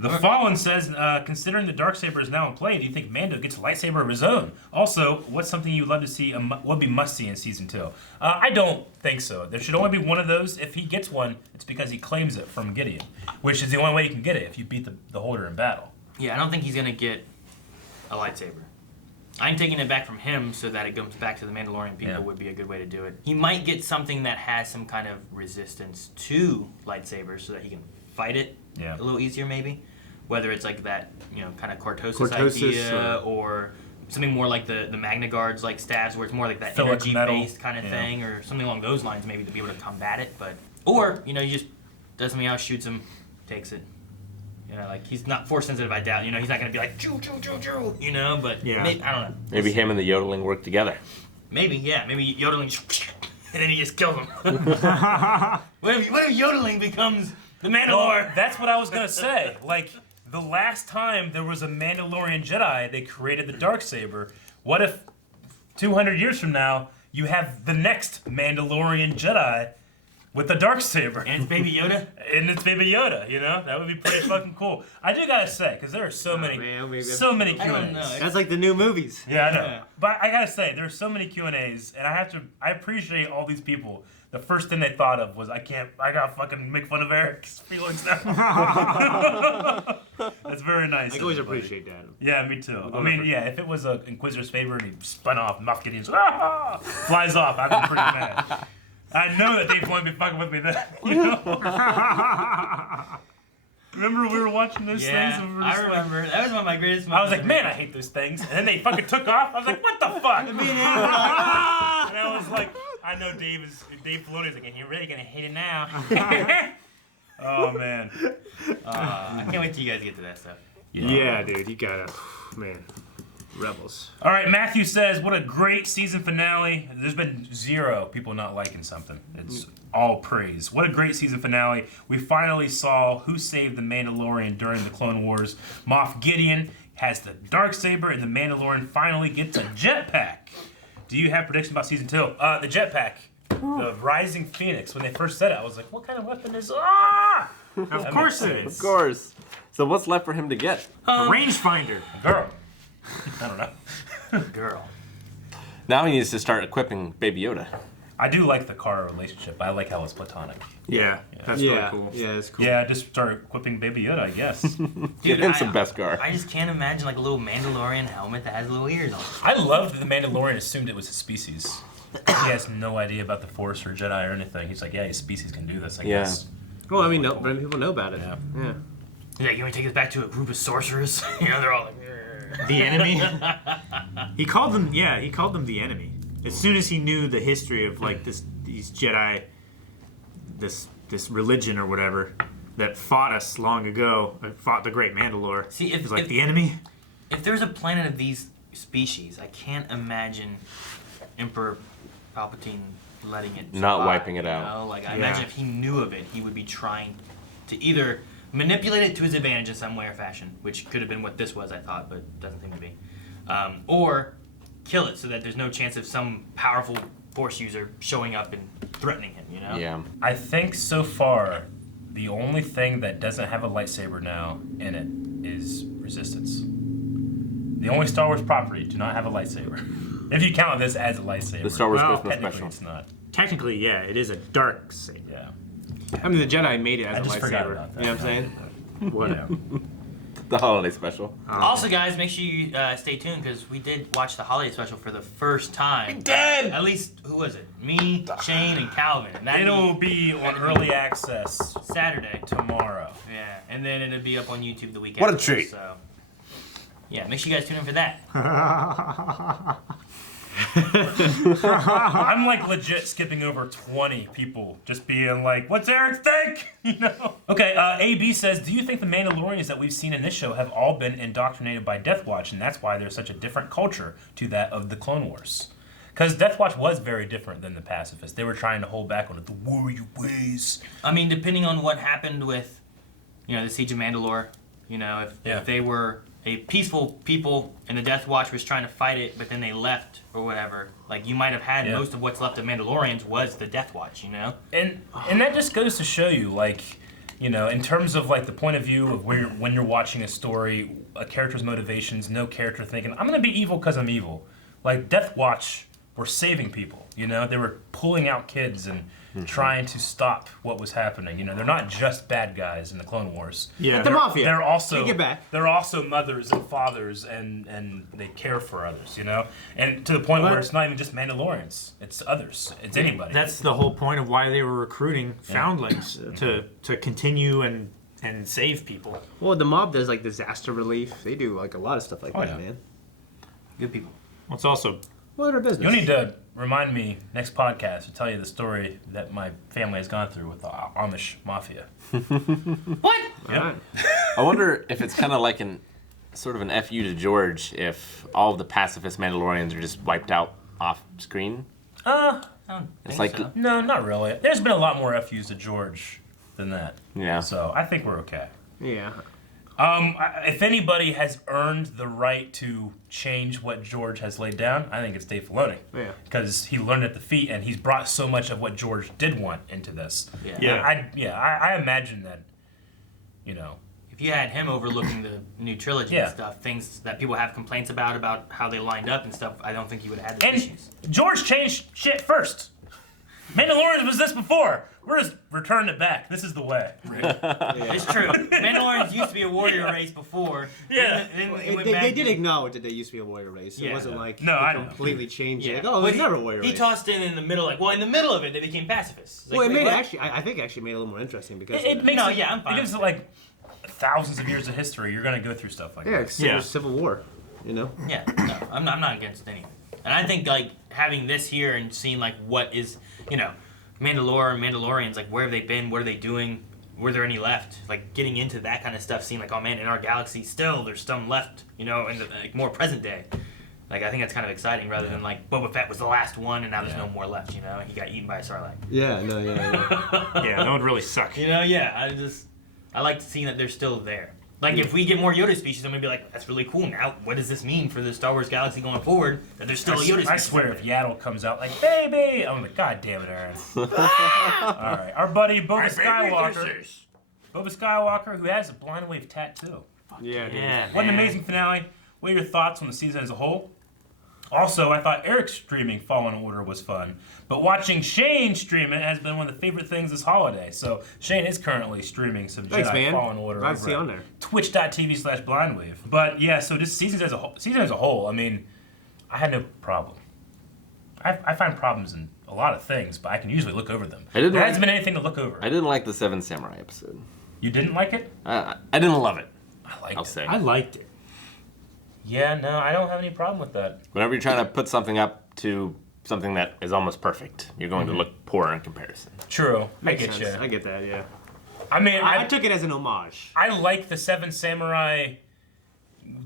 The Fallen says, considering the Darksaber is now in play, do you think Mando gets a lightsaber of his own? Also, what's something you'd love to see, would be must-see in Season 2? I don't think so. There should only be one of those. If he gets one, it's because he claims it from Gideon, which is the only way you can get it if you beat the holder in battle. yeah, I don't think he's gonna get a lightsaber. I'm taking it back from him so that it comes back to the Mandalorian people Yeah. would be a good way to do it. He might get something that has some kind of resistance to lightsabers so that he can fight it Yeah. a little easier maybe. Whether it's like that, you know, kind of cortosis Cortosis, idea or something more like the Magna Guards like staves where it's more like that Fill it with metal. energy-based kind of Yeah. thing or something along those lines maybe to be able to combat it. But or, you know, he just does something else, shoots him, takes it. You know, like he's not force sensitive, I doubt. You know, he's not gonna be like choo choo choo choo. You know, but Yeah. I don't know. Maybe him and the yodeling work together. Maybe, yeah. Maybe yodeling, and then he just kills him. what if yodeling becomes the Mandalore? Well, that's what I was gonna say. Like, the last time there was a Mandalorian Jedi, they created the Darksaber. What if 200 years from now, you have the next Mandalorian Jedi with the Darksaber. And it's Baby Yoda. And it's Baby Yoda, you know? That would be pretty fucking cool. I do gotta say, because there are so many I don't know. Q&As. That's like the new movies. Yeah, I know. Yeah. But I gotta say, there's so many Q&As, and I appreciate all these people. The first thing they thought of was, I gotta fucking make fun of Eric's feelings now. That's very nice. I always everybody. appreciate that. Yeah, me too. I mean, yeah, if it was an Inquisitor's favorite and he spun off, Moff Gideon's flies off, I'd be pretty mad. I know that Dave won't be fucking with me then. You know? Remember we were watching those things? And we were I just like- remember. That was one of my greatest I was moments. like, man, I hate those things. And then they fucking took off. I was like, what the fuck? And I was like, I know Dave Filoni's like, you're really gonna hate it now. Oh man. I can't wait till you guys get to that stuff. Yeah, dude, you gotta, man, Rebels. All right, Matthew says, what a great season finale. There's been 0 people not liking something. It's all praise. What a great season finale. We finally saw who saved the Mandalorian during the Clone Wars. Moff Gideon has the Darksaber, and the Mandalorian finally gets a jetpack. Do you have predictions about season 2? The jetpack. The Rising Phoenix. When they first said it, I was like, what kind of weapon is... Ah! Of course it Of is. course. So what's left for him to get? A rangefinder. Girl. I don't know. Girl. Now he needs to start equipping Baby Yoda. I do like the Cara relationship. I like how it's platonic. Yeah, that's really cool. Yeah, it's cool. Yeah, just start equipping Baby Yoda, I guess. Give him some Beskar. I just can't imagine like a little Mandalorian helmet that has little ears on it. I love that the Mandalorian assumed it was his species. He has no idea about the Force or Jedi or anything. He's like, yeah, his species can do this, I Yeah. guess. Well, I mean, no, but people know about it. Yeah. Yeah. He's like, you want to take us back to a group of sorcerers? You know, they're all like, "Grr." The enemy. He called them. Yeah, he called them the enemy. As soon as he knew the history of like these Jedi, this religion or whatever that fought us long ago, fought the Great Mandalore. See, if- he's like if- the enemy. If there's a planet of these species, I can't imagine Emperor Palpatine letting it Not survive, wiping it you out. know? Like, I Yeah. imagine if he knew of it, he would be trying to either manipulate it to his advantage in some way or fashion, which could have been what this was, I thought, but doesn't seem to be. Or kill it so that there's no chance of some powerful Force user showing up and threatening him, you know? Yeah. I think so far, the only thing that doesn't have a lightsaber now in it is Resistance. The only Star Wars property to not have a lightsaber. If you count this as a lightsaber. The Star Wars Well, Christmas Technically, special. it's not. Technically, yeah, it is a dark saber. Yeah. I mean, the Jedi made it as I a just forgot lightsaber. about that. You know what I'm saying? Whatever. The holiday special. Also, guys, make sure you stay tuned because we did watch the holiday special for the first time. We did! At least, who was it? Me, Shane, and Calvin. And that'd It'll be on early access be Saturday. tomorrow. Yeah, and then it'll be up on YouTube the weekend. What a treat. So, yeah, make sure you guys tune in for that. I'm like legit skipping over 20 people just being like, what's Eric think? You know? Okay, AB says, do you think the Mandalorians that we've seen in this show have all been indoctrinated by Death Watch and that's why there's such a different culture to that of the Clone Wars? Because Death Watch was very different than the pacifists. They were trying to hold back on the warrior ways. I mean, depending on what happened with, the Siege of Mandalore, if they were a peaceful people and the Death Watch was trying to fight it, but then they left or whatever, like you might have had most of what's left of Mandalorians was the Death Watch, And that just goes to show you, like, in terms of like the point of view of when you're watching a story, a character's motivations, no character thinking, I'm gonna be evil because I'm evil. Like Death Watch were saving people, they were pulling out kids and trying to stop what was happening. They're not just bad guys in the Clone Wars. Yeah. The Mafia. They're also Take it back. They're also mothers and fathers, and they care for others. And to the point where it's not even just Mandalorians; it's others. It's anybody. That's the whole point of why they were recruiting foundlings to continue and save people. Well, the mob does like disaster relief. They do like a lot of stuff like that, yeah. man. Good people. Well, it's also Well, they're business. You'll need to remind me next podcast to tell you the story that my family has gone through with the Amish mafia. What? All right. I wonder if it's kind of like sort of an FU to George if all of the pacifist Mandalorians are just wiped out off screen. I don't It's think like so. No, not really. There's been a lot more FUs to George than that. Yeah. So I think we're okay. Yeah. If anybody has earned the right to change what George has laid down, I think it's Dave Filoni. Yeah. Because he learned at the feet, and he's brought so much of what George did want into this. Yeah. I imagine that, If you had him overlooking the new trilogy and stuff, things that people have complaints about how they lined up and stuff, I don't think he would have had those issues. George changed shit first. Mandalorian was this before. We're just returning it back. This is the way. It's true. Mandalorians used to be a warrior race before. Yeah. Then Well, it went they back did to- acknowledge that they used to be a warrior race. It Yeah. wasn't like No, I they know. completely changed it. Yeah. Like, oh, it But was never a warrior he race. tossed in the middle, in the middle of it, they became pacifists. It's like, Well, it wait, made what? it actually. I think it actually made it a little more interesting because It makes No, it, yeah, I'm fine it gives with it like thousands of years of history. You're gonna go through stuff like yeah, that. it's yeah. Civil War. Yeah, no, I'm not against anything. And I think like having this here and seeing like what is, Mandalorians, like where have they been? What are they doing? Were there any left? Like getting into that kind of stuff, seeing like, oh man, in our galaxy still there's some left, in the like, more present day. Like I think that's kind of exciting rather than like Boba Fett was the last one and now there's no more left. He got eaten by a Sarlacc. Yeah, no, yeah. Yeah, that would really suck. I like seeing that they're still there. Like if we get more Yoda species, I'm gonna be like, that's really cool. Now, what does this mean for the Star Wars galaxy going forward? That there's still a Yoda species. I swear, if Yaddle comes out like baby, I'm like, God damn it, Aaron. All right, our buddy Boba Skywalker, who has a blind wave tattoo. Yeah, dude. Yeah. What an amazing finale. What are your thoughts on the season as a whole? Also, I thought Eric streaming Fallen Order was fun, but watching Shane stream it has been one of the favorite things this holiday. So Shane is currently streaming some Thanks, Jedi man. Fallen Order Glad to see you on there. Twitch.tv/blindwave. But yeah, so just season as a whole, I mean, I had no problem. I find problems in a lot of things, but I can usually look over them. There hasn't been anything to look over. I didn't like the Seven Samurai episode. You didn't like it? I didn't love it. I liked I'll it. say. I liked it. Yeah, no, I don't have any problem with that. Whenever you're trying to put something up to something that is almost perfect, you're going to look poor in comparison. True. Makes I get sense. you. I get that, yeah. I mean, I took it as an homage. I like the Seven Samurai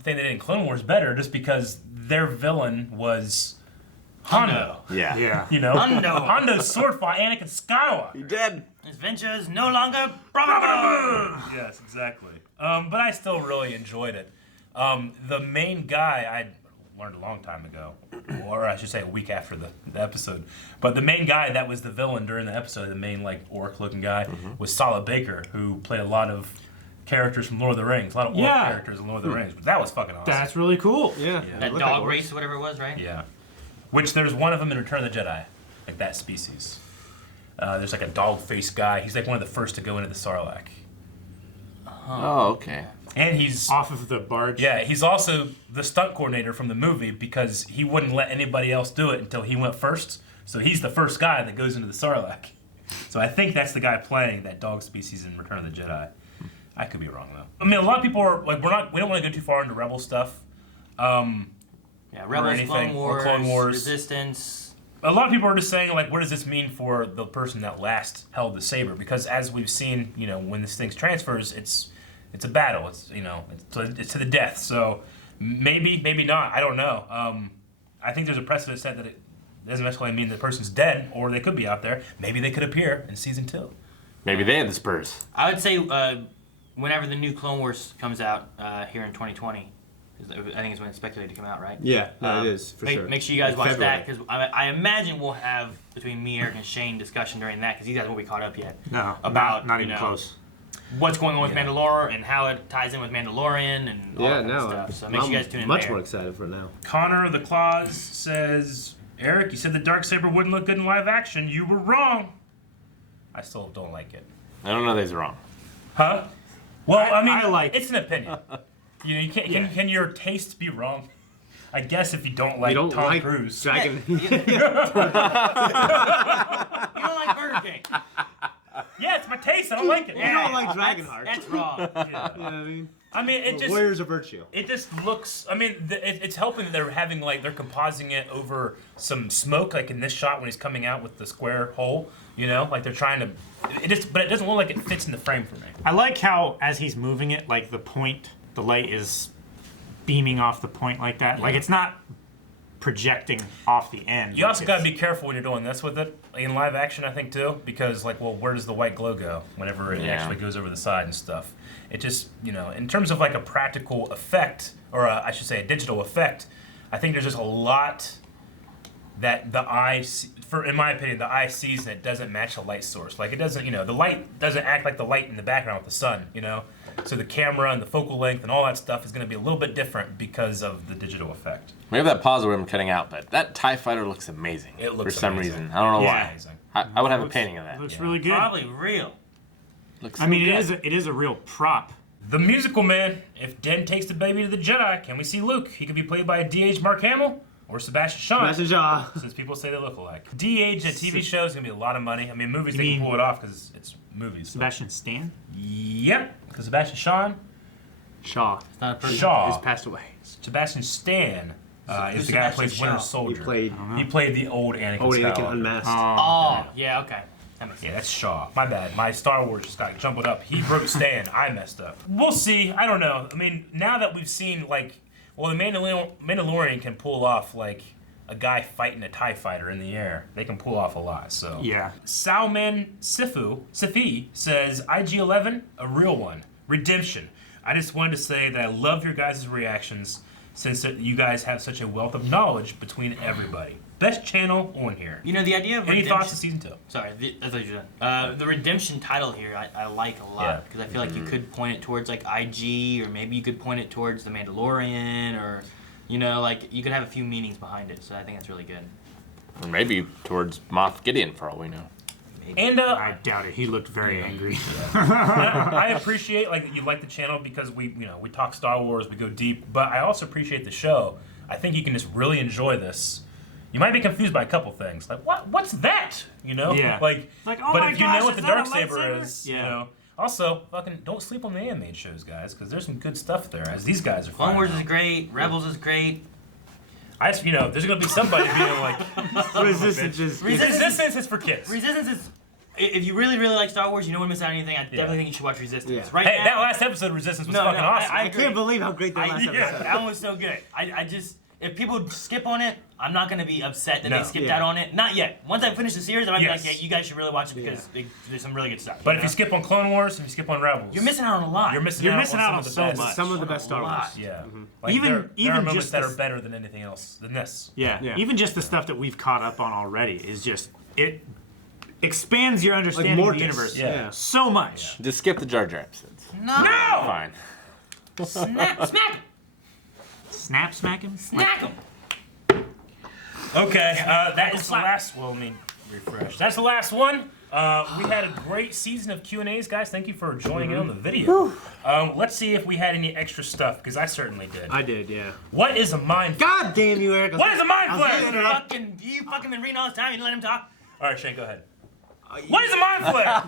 thing they did in Clone Wars better just because their villain was Hondo. Yeah. Yeah. Hondo's sword fought Anakin Skywalker. You did. His venture is no longer probable. Yes, exactly. But I still really enjoyed it. The main guy, I learned a long time ago, or I should say a week after the episode, but the main guy that was the villain during the episode, the main orc-looking guy, was Sala Baker, who played a lot of characters from Lord of the Rings, a lot of orc characters in Lord of the Rings. But that was fucking awesome. That's really cool. Yeah. That dog race, whatever it was, right? Yeah. Which there's one of them in Return of the Jedi, like that species. There's like a dog-faced guy. He's like one of the first to go into the Sarlacc. Oh, okay. And he's Off of the barge. yeah, he's also the stunt coordinator from the movie because he wouldn't let anybody else do it until he went first. So he's the first guy that goes into the Sarlacc. So I think that's the guy playing that dog species in Return of the Jedi. I could be wrong though. I mean, a lot of people are like, we don't want to go too far into Rebel stuff. Yeah, Rebels, anything, or Clone Clone Wars. Resistance. A lot of people are just saying, like, what does this mean for the person that last held the saber? Because as we've seen, when this thing transfers, it's a battle. It's it's to the death. So maybe not. I don't know. I think there's a precedent set that it doesn't necessarily mean the person's dead, or they could be out there. Maybe they could appear in season 2. Maybe they had the Spurs. I would say whenever the new Clone Wars comes out here in 2020, I think it's when it's speculated to come out, right? Yeah, no, it is, for sure. Make sure you guys watch February. that, because I imagine we'll have, between me, Eric, and Shane, discussion during that, because you guys won't be caught up yet. No, About, not even close. What's going on with Mandalore and how it ties in with Mandalorian and all that kind of stuff. So make sure you guys tune in much there. more excited for it now. Connor of the Claws says, Eric, you said the Darksaber wouldn't look good in live action. You were wrong. I still don't like it. I don't know that he's wrong. Huh? Well, I mean, I like it's an opinion. You can't. Can your taste be wrong? I guess if you don't like Tom Cruise. Dragon. You don't like Burger King. Yeah, it's my taste. I don't like it. You don't like Dragonheart. That's wrong. You know what I mean? I mean, it just. Warriors of Virtue. It just looks. I mean, it's helping that they're having they're compositing it over some smoke, like in this shot when he's coming out with the square hole. Like they're trying to. But it doesn't look like it fits in the frame for me. I like how as he's moving it, like the light is beaming off the point like that. Like it's not projecting off the end. You also got to be careful when you're doing this with it in live action, I think, too, because like, well, where does the white glow go whenever it actually goes over the side and stuff? It just, in terms of like a practical effect, or I should say a digital effect, I think there's just a lot that the eye, in my opinion, the eye sees and it doesn't match the light source. Like it doesn't, the light doesn't act like the light in the background with the sun, So the camera and the focal length and all that stuff is going to be a little bit different because of the digital effect. Maybe that pause where I'm cutting out, but that TIE fighter looks amazing. It looks for some amazing. reason. I don't know Yeah. why. I would have a painting of that. Looks really good. Probably real. Looks I so mean, good. it is a real prop. The musical man. If Den takes the baby to the Jedi, can we see Luke? He could be played by D.H. Mark Hamill or Sebastian Shaw. Sebastian Shaw. Since people say they look alike. D.H. in a TV show is going to be a lot of money. I mean, movies, You they can mean pull it off because it's movies. Sebastian Stan? Yep. Because Sebastian Shaw. Shaw. It's not a person. Shaw. He's passed away. Sebastian Stan is Who's the guy that Sebastian plays Shaw? Winter He Soldier. played He played the old Anakin Anakin Skywalker. Unmasked. Oh, yeah, okay. That makes sense. Yeah, that's Shaw. My bad. My Star Wars just got jumbled up. He wrote Stan. I messed up. We'll see. I don't know. I mean, now that we've seen, like, well, the Mandalorian can pull off, like, a guy fighting a TIE fighter in the air. They can pull off a lot, so. Yeah. Salman Sifi says, IG-11, a real one. Redemption. I just wanted to say that I love your guys' reactions since you guys have such a wealth of knowledge between everybody. Best channel on here. The idea of Any redemption. thoughts of season 2? Sorry, I thought you were done. The redemption title here, I like a Yeah. lot because I feel like you could point it towards like IG, or maybe you could point it towards the Mandalorian, or like you could have a few meanings behind it. So I think that's really good. Or maybe towards Moff Gideon, for all we know. And I doubt it. He looked very angry. I appreciate that you like the channel because we talk Star Wars, we go deep, but I also appreciate the show. I think you can just really enjoy this. You might be confused by a couple things, like what's that? Yeah. Like oh but my if you gosh, know what is the that a Darksaber lightsaber? is, Yeah. Also, fucking don't sleep on the animated shows, guys, because there's some good stuff there. As these guys are. Clone Wars finding is out. great. Rebels is great. There's gonna be somebody being like, Resistance is... Resistance is for kids. Resistance is. If you really, really like Star Wars, you don't want to miss out on anything. I definitely think you should watch Resistance. Yeah. Right Hey, now, that last episode of Resistance was fucking awesome. I I can't believe how great that last yeah. episode. That one was so good. I just, if people skip on it, I'm not gonna be upset that No. they skipped Yeah. out on it. Not yet. Once I finish the series, I might Yes. be like, yeah, you guys should really watch it because there's some really good stuff. But if you skip on Clone Wars, if you skip on Rebels, you're missing out on a lot. You're missing You're out missing on out some on of the so best. much. Some of the best Star Wars. lot. Yeah. Even- there are even moments just that the- are better than anything else than this. Yeah. Yeah. Even just the stuff that we've caught up on already is just... It expands your understanding of Mortis. the universe Yeah. so much. Just skip the Jar Jar episodes. No. Fine. Smack him. Snap smack him? Smack him. Okay, that is the last. Well, let me refresh. That's the last one. We had a great season of Q&As, guys. Thank you for joining in on the video. Let's see if we had any extra stuff, because I certainly did. I did, yeah. What is a mind? God damn you, Eric. What is a mind I was flare? gonna interrupt. You fucking been reading all this time. You didn't let him talk. All right, Shane, go ahead. What is a mind flare?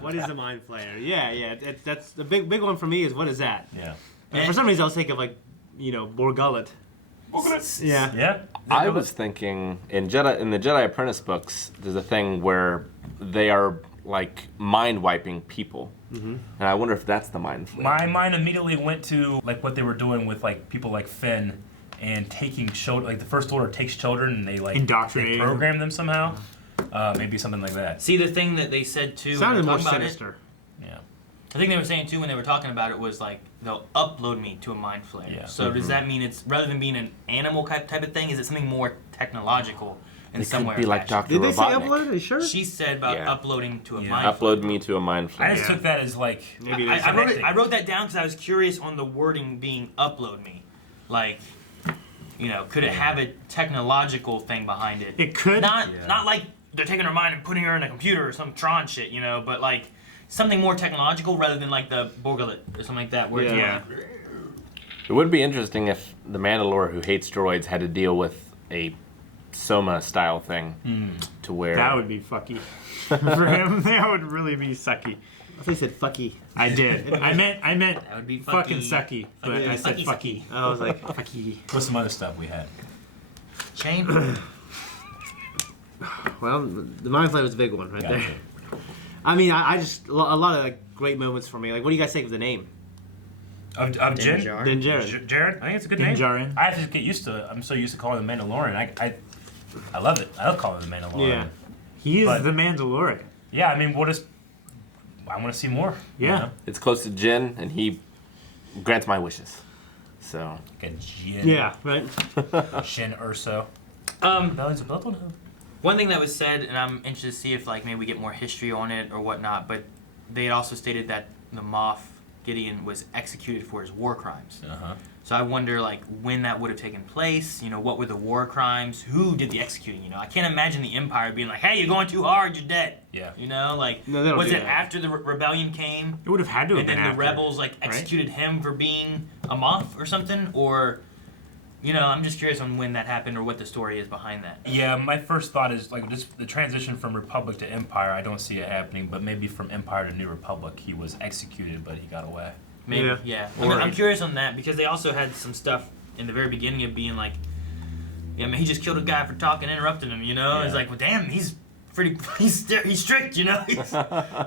What is a mind flayer? Yeah. That's the big one for me. Is what is that? Yeah. And for some reason, I was thinking of Borgullet. Yeah. Yeah. I was thinking in the Jedi Apprentice books, there's a thing where they are like mind wiping people, and I wonder if that's the mind flare. My mind immediately went to like what they were doing with like people like Finn and taking children. Like the First Order takes children and they like Indoctrinate they program them somehow. Maybe something like that. See, the thing that they said too. Sounded when they more were talking about sinister. Yeah. I think they were saying too when they were talking about it was like they'll upload me to a mind flare. Yeah. So does that mean it's rather than being an animal type of thing, is it something more technological in It some could way? be or like fashion? Dr. Did they say Robotnik. upload? Are you sure? She said about Yeah. uploading to a Yeah. mind flare. Upload me to a mind flare. I just took that as like Maybe it is. I wrote that down because I was curious on the wording being upload me, like. Could it have a technological thing behind it? It could. Not like they're taking her mind and putting her in a computer or some Tron shit, but like something more technological rather than like the Borgullet or something like that. Where it's Yeah. like, It would be interesting if the Mandalore who hates droids had to deal with a Soma style thing to where That would be fucky. For him, that would really be sucky. I thought you said fucky. I did. I meant That would be fucking fucky. sucky, but Fucky, I said fucky, fucky. I was like, Fucky. what's some other stuff we had? Shane. well, the mind flare was a big one right Gotcha. there. I mean, I just a lot of great moments for me. Like, what do you guys think of the name? Of Jin? Din Djarin. Jared? I think it's a good Din name. Djarin. I have to get used to it. I'm so used to calling him Mandalorian. I love it. I love calling him the Mandalorian. Yeah. He is But- the Mandalorian. Yeah, I mean, I want to see more. Yeah. You know? It's close to Jin, and he grants my wishes. So Like a Jin. Yeah, right? Shin Urso. Bellies of Blood. One thing that was said, and I'm interested to see if like maybe we get more history on it or whatnot, but they had also stated that the Moff Gideon was executed for his war crimes. Uh-huh. So I wonder like when that would have taken place, you know, what were the war crimes, who did the executing, you know? I can't imagine the Empire being like, hey, you're going too hard, you're dead. Yeah. You know, like, No, they don't was do it that. after the rebellion came? It would have had to have And been then the after, rebels like right? executed him for being a Moff or something? Or, you know, I'm just curious on when that happened or what the story is behind that. Yeah, my first thought is like just the transition from Republic to Empire. I don't see it happening, but maybe from Empire to New Republic, he was executed, but he got away. Maybe, Yeah. yeah. Or- I'm curious on that because they also had some stuff in the very beginning of being like, yeah, man, he just killed a guy for talking, interrupting him. You know, it's Yeah. like, well, damn, he's strict. You know,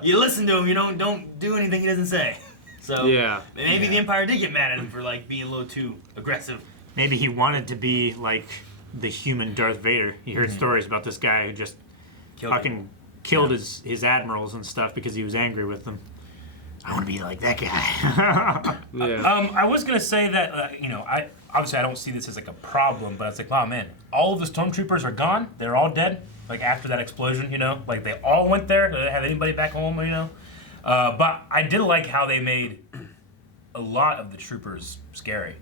you listen to him, you don't do anything he doesn't say. So Yeah. maybe the Empire did get mad at him for like being a little too aggressive. Maybe he wanted to be like the human Darth Vader. You heard stories about this guy who just Killed fucking killed his admirals and stuff because he was angry with them. I want to be like that guy. Yeah. I was gonna say that I obviously I don't see this as like a problem, but it's like, wow, man, all of the stormtroopers are gone. They're all dead. Like after that explosion, you know, like they all went there. They didn't have anybody back home, you know. But I did like how they made a lot of the troopers scary.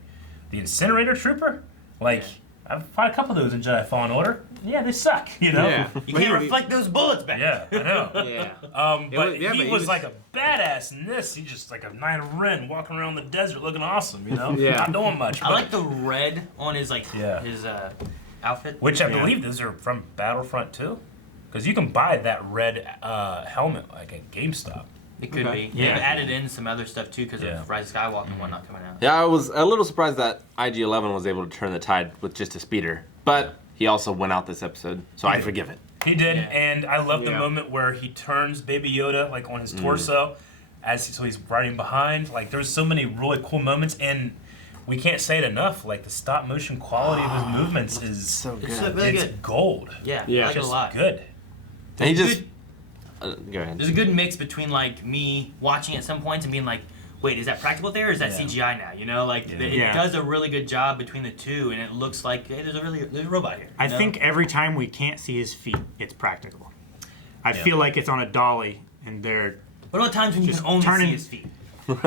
The incinerator trooper, like I've fought a couple of those in Jedi Fallen Order. Yeah, they suck, you know. Yeah. You can't reflect those bullets back. Yeah, I know. Yeah. But but he he was was- like a badass in this. He's just like a Knight of Ren walking around the desert looking awesome, you know? Yeah. Not doing much. I but- like the red on his like Yeah. his outfit. Which I Yeah. believe those are from Battlefront 2. Because you can buy that red helmet like at GameStop. It could Okay. be. Yeah. They've added in some other stuff too because Yeah. of Rise of Skywalker and whatnot coming out. yeah, I was a little surprised that IG-11 was able to turn the tide with just a speeder, but he also went out this episode, so I forgive it. He did, Yeah. and I love the Yeah. moment where he turns Baby Yoda like on his torso, so he's riding behind. Like there's so many really cool moments, and we can't say it enough. Like the stop motion quality of his movements is So good. It's really it's good. gold. Yeah, Yeah. I like it a Just lot. good. And he There's a just good- go ahead. There's a good mix between like me watching at some points and being like, wait, is that practical there or is that Yeah. CGI now? You know, like it Yeah. does a really good job between the two, and it looks like hey, there's a robot here. I you know? think every time we can't see his feet, it's practical. I Yeah. feel like it's on a dolly and they're What about times when you just can only turning- see his feet?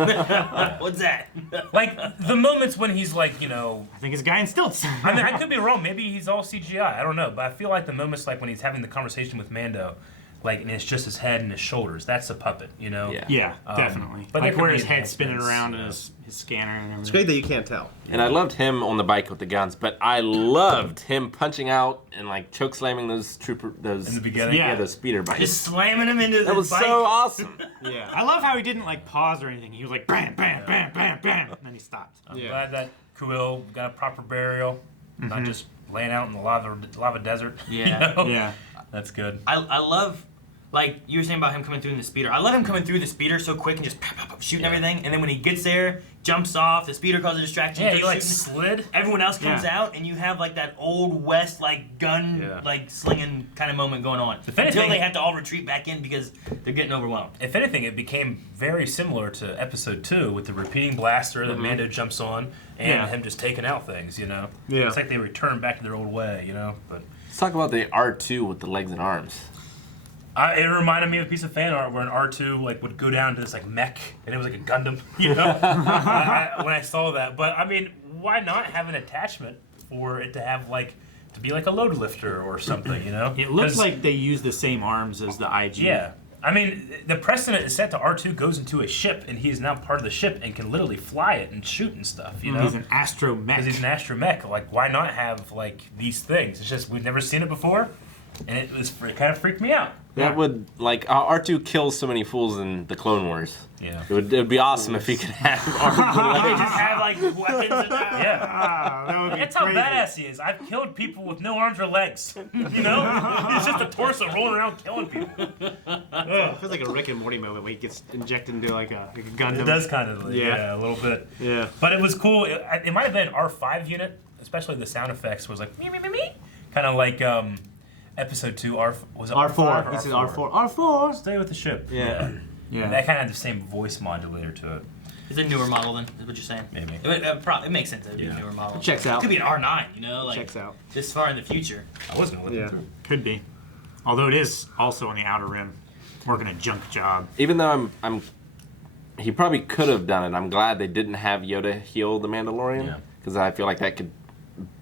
What's that? Like the moments when he's like, you know, I think it's a guy in stilts. I mean, I could be wrong. Maybe he's all CGI. I don't know. But I feel like the moments like when he's having the conversation with Mando, like, and it's just his head and his shoulders. That's a puppet, you know? Yeah. Yeah, definitely. but Like there could where be his head's spinning enhancements, around yeah. and his scanner and everything. It's great that you can't tell. And I loved him on the bike with the guns, but I loved him punching out and like choke slamming those In the beginning? yeah, Yeah. those speeder bikes. Just slamming him into the That was bike. so awesome. Yeah. I love how he didn't like pause or anything. He was like bam, bam, bam, bam, bam, and then he stopped. I'm Yeah. glad that Kuil got a proper burial, not just laying out in the lava desert. you Yeah. know? Yeah. That's good. I love, like you were saying about him coming through in the speeder. I love him coming through the speeder so quick and just pop, pop, pop, shooting everything. And then when he gets there, jumps off, the speeder causes a distraction. Yeah, he starts like shooting. slid. Everyone else comes Yeah. out, and you have like that old west like gun Yeah. like slinging kind of moment going on. If anything- Until they have to all retreat back in because they're getting overwhelmed. If anything, it became very similar to Episode 2 with the repeating blaster that Mando jumps on and Yeah. him just taking out things, you know? Yeah. It's like they return back to their old way, you know? But Let's talk about the R2 with the legs and arms. it reminded me of a piece of fan art where an R2 like would go down to this like mech and it was like a Gundam, you know? When I saw that, but I mean, why not have an attachment for it to have like to be like a load lifter or something, you know? It looks 'Cause- like they use the same arms as the IG. yeah. I mean, the precedent is set to R2 goes into a ship and he is now part of the ship and can literally fly it and shoot and stuff, you know? He's an astromech. Because he's an astromech. Like, why not have like these things? It's just we've never seen it before, and it kind of freaked me out. That would, like, R2 kills so many fools in the Clone Wars. Yeah. It would be awesome if he could have R2 They just have like weapons and that. Yeah. That would be That's crazy. how badass he is. I've killed people with no arms or legs. You know? He's just a torso rolling around killing people. It feels like a Rick and Morty moment when he gets injected into like a Gundam. It does kind of, Yeah. yeah, a little bit. Yeah. But it was cool. It might have been R5 unit, especially the sound effects was like me, me, me, me. Kind of like episode 2, was it R4. R5 He or says R4? R4. R4. Stay with the ship. Yeah. Yeah. That kind of had the same voice modulator to it. It's a newer model then, is what you're saying. Maybe. It makes sense. It would be Yeah. a newer model. It checks out. It could be an R9, you know, like Checks out. this far in the future. I was going to look Yeah. through. Could be. Although it is also on the Outer Rim, working a junk job. Even though he probably could have done it. I'm glad they didn't have Yoda heal the Mandalorian. Yeah. Because I feel like that could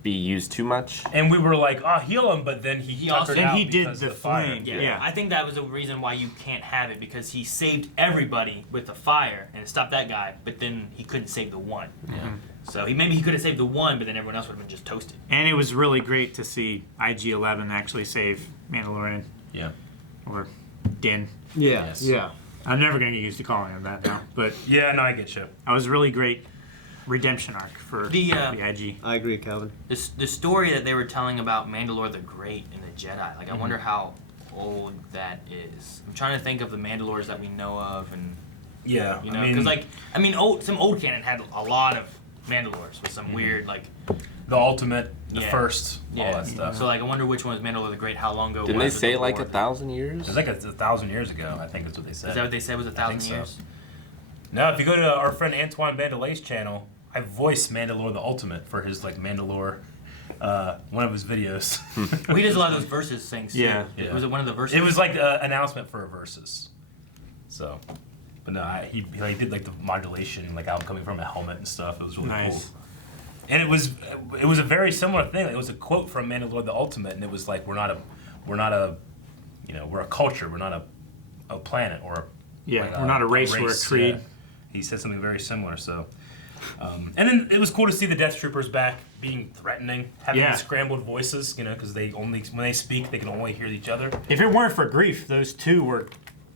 be used too much. And we were like, oh, heal him, but then he also- tuckered and out he did because the of fire. flame. Yeah. Yeah. I think that was the reason why you can't have it, because he saved everybody with the fire and it stopped that guy, but then he couldn't save the one. Yeah. So maybe he could have saved the one, but then everyone else would have been just toasted. And it was really great to see IG-11 actually save Mandalorian. Yeah. Or Din. Yeah. Yes. Yeah. I'm never going to get used to calling him that now. But Yeah, no, I get you. that was a really great redemption arc for The, the IG. I agree, Calvin. The story that they were telling about Mandalore the Great and the Jedi, like I wonder how old that is. I'm trying to think of the Mandalores that we know of, and Yeah. you know, because some old canon had a lot of Mandalores with some weird like. the ultimate, the Yeah. first, all Yeah. that stuff. So like I wonder which one was Mandalore the Great, how long ago. Didn't they was it say the like war? 1,000 years? It was like 1,000 years ago, I think that's what they said. Is that what they said was 1,000 so. years? No, if you go to our friend Antoine Bandelay's channel, I voiced Mandalore the Ultimate for his like Mandalore, one of his videos. Well, he does a lot of those versus things too. Yeah. Yeah. Was it one of the verses? It was like an announcement for a versus. So, but no, he did like the modulation, like out coming from a helmet and stuff. It was really Nice. cool. And it was a very similar thing. It was a quote from Mandalore the Ultimate, and it was like we're not a, you know, we're a culture. We're not a planet or Yeah, like we're not a race, we're a creed. yeah. He said something very similar. So, and then it was cool to see the Death Troopers back being threatening, having Yeah. these scrambled voices. You know, because when they speak, they can only hear each other. If it weren't for Grief, those two were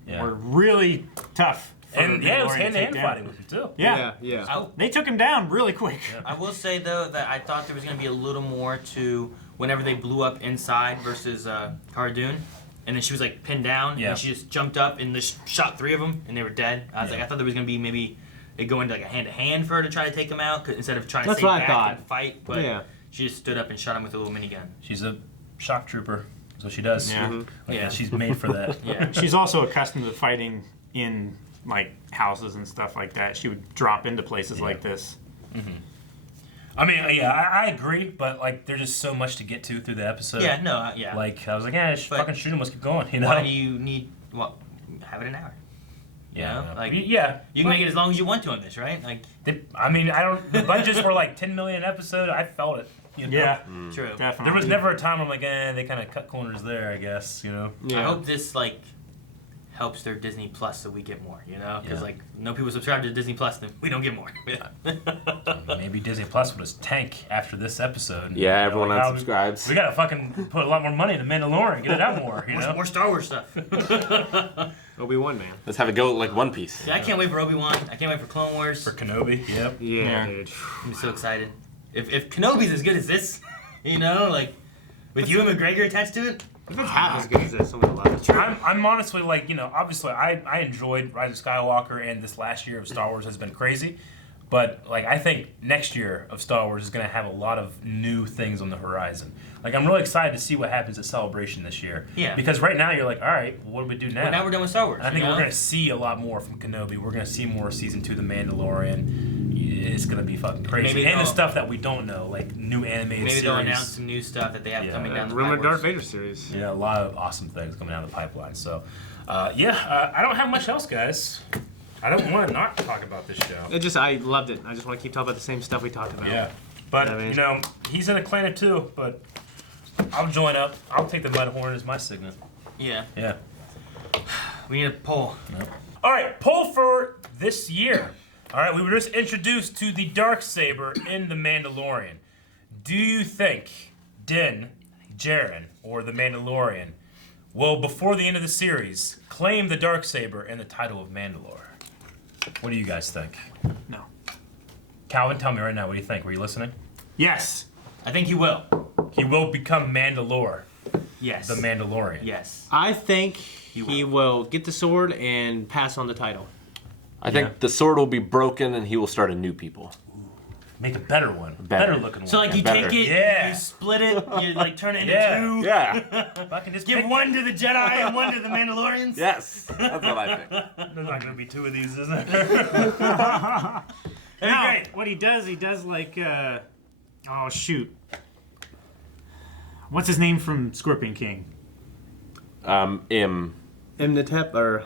really tough. For And yeah, it was Mandalorian to hand-to-hand take down. fighting with him too. Yeah. Yeah. They took him down really quick. I will say though that I thought there was going to be a little more to whenever they blew up inside versus Cara Dune, and then she was like pinned down, Yeah. and she just jumped up and just shot 3 of them, and they were dead. I was like, I thought there was going to be maybe it go into like a hand-to-hand for her to try to take them out, 'cause instead of trying to That's stay what I back thought. and fight. But Yeah. she just stood up and shot him with a little minigun. She's a shock trooper. That's what she does. Yeah. Like, Yeah. she's made for that. Yeah. She's also accustomed to fighting in like houses and stuff like that. She would drop into places like this. I mean, yeah, I agree, but like, there's just so much to get to through the episode. Yeah. No. Yeah. Like, I was like, yeah, just But fucking shoot him. Let's keep going. You know? why do you need? Well, have it an hour. Yeah. know, like- yeah. You can make it as long as you want to on this, right? Like, I mean, I don't. The budgets were like 10 million an episode. I felt it. You know? Yeah, true. definitely. There was never a time where I'm like, they kind of cut corners there. I guess you know. Yeah. I hope this like helps their Disney Plus so we get more, you know? Because Yeah. like no people subscribe to Disney Plus, then we don't get more. Maybe Disney Plus will just tank after this episode. And, Yeah, you know, everyone like, unsubscribes. We gotta fucking put a lot more money into Mandalorian. Get it out more. You know. more Star Wars stuff. Obi-Wan, man. Let's have it go like One Piece. Yeah, I can't wait for Obi-Wan. I can't wait for Clone Wars. For Kenobi. Yep. Yeah, Yeah. dude. I'm so excited. If Kenobi's as good as this, you know, like with Ewan McGregor attached to it. If it's half as good as this, I'm gonna love it. I'm honestly like, you know, obviously I enjoyed Rise of Skywalker, and this last year of Star Wars has been crazy. But like, I think next year of Star Wars is going to have a lot of new things on the horizon. Like, I'm really excited to see what happens at Celebration this year. Yeah. Because right now you're like, all right, well, what do we do now? Well, now we're done with Star Wars. And I think you we're know? going to see a lot more from Kenobi. We're going to see more of Season 2 of The Mandalorian. It's going to be fucking crazy. Maybe And the they'll- stuff that we don't know, like new animated Maybe series. they'll announce some new stuff that they have Yeah. coming down the Rumored pipelines. Darth Vader series. Yeah, a lot of awesome things coming out of the pipeline. So, I don't have much else, guys. I don't want to not talk about this show. I loved it. I just want to keep talking about the same stuff we talked about. Yeah. But, I mean- you know, he's in a clan of two, but I'll join up. I'll take the Mudhorn as my signet. Yeah. Yeah. We need a poll. All right, poll for this year. All right, we were just introduced to the Darksaber in The Mandalorian. Do you think Din, Djarin, or The Mandalorian will, before the end of the series, claim the Darksaber and the title of Mandalore. What do you guys think? No. Calvin, tell me right now, what do you think? Were you listening? Yes. I think he will. He will become Mandalore, Yes. the Mandalorian. Yes. I think he will get the sword and pass on the title. I think the sword will be broken and he will start a new people. Make a better one. Better. Looking one. So like you better. take it, Yeah. you split it, you like turn it into Yeah. two. Yeah. Fucking just Give pick- one to the Jedi and one to the Mandalorians. Yes. That's what I think. There's not gonna be two of these, is there? No, great. what he does like, oh shoot. What's his name from Scorpion King? Imhotep or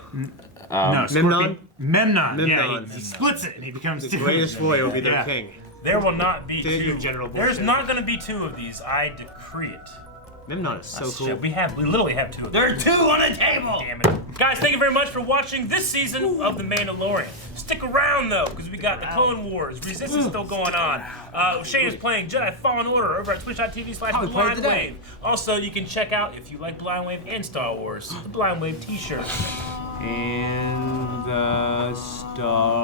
No, Scorpion. Memnon. Yeah, Memnon. he splits it and he becomes the greatest boy will be their Yeah. king. There will not be Dude, two. you're general There's bullshit. not gonna be two of these. I decree it. Memnon is so cool. Shit, we literally have two of them. There are two on a table. Damn it. Guys, thank you very much for watching this season of The Mandalorian. Stick around, though, because we got the Clone Wars. Resistance still going on. Shane is playing Jedi Fallen Order over at twitch.tv/BlindWave. Also, you can check out, if you like Blind Wave and Star Wars, the Blind Wave t-shirt. And the Star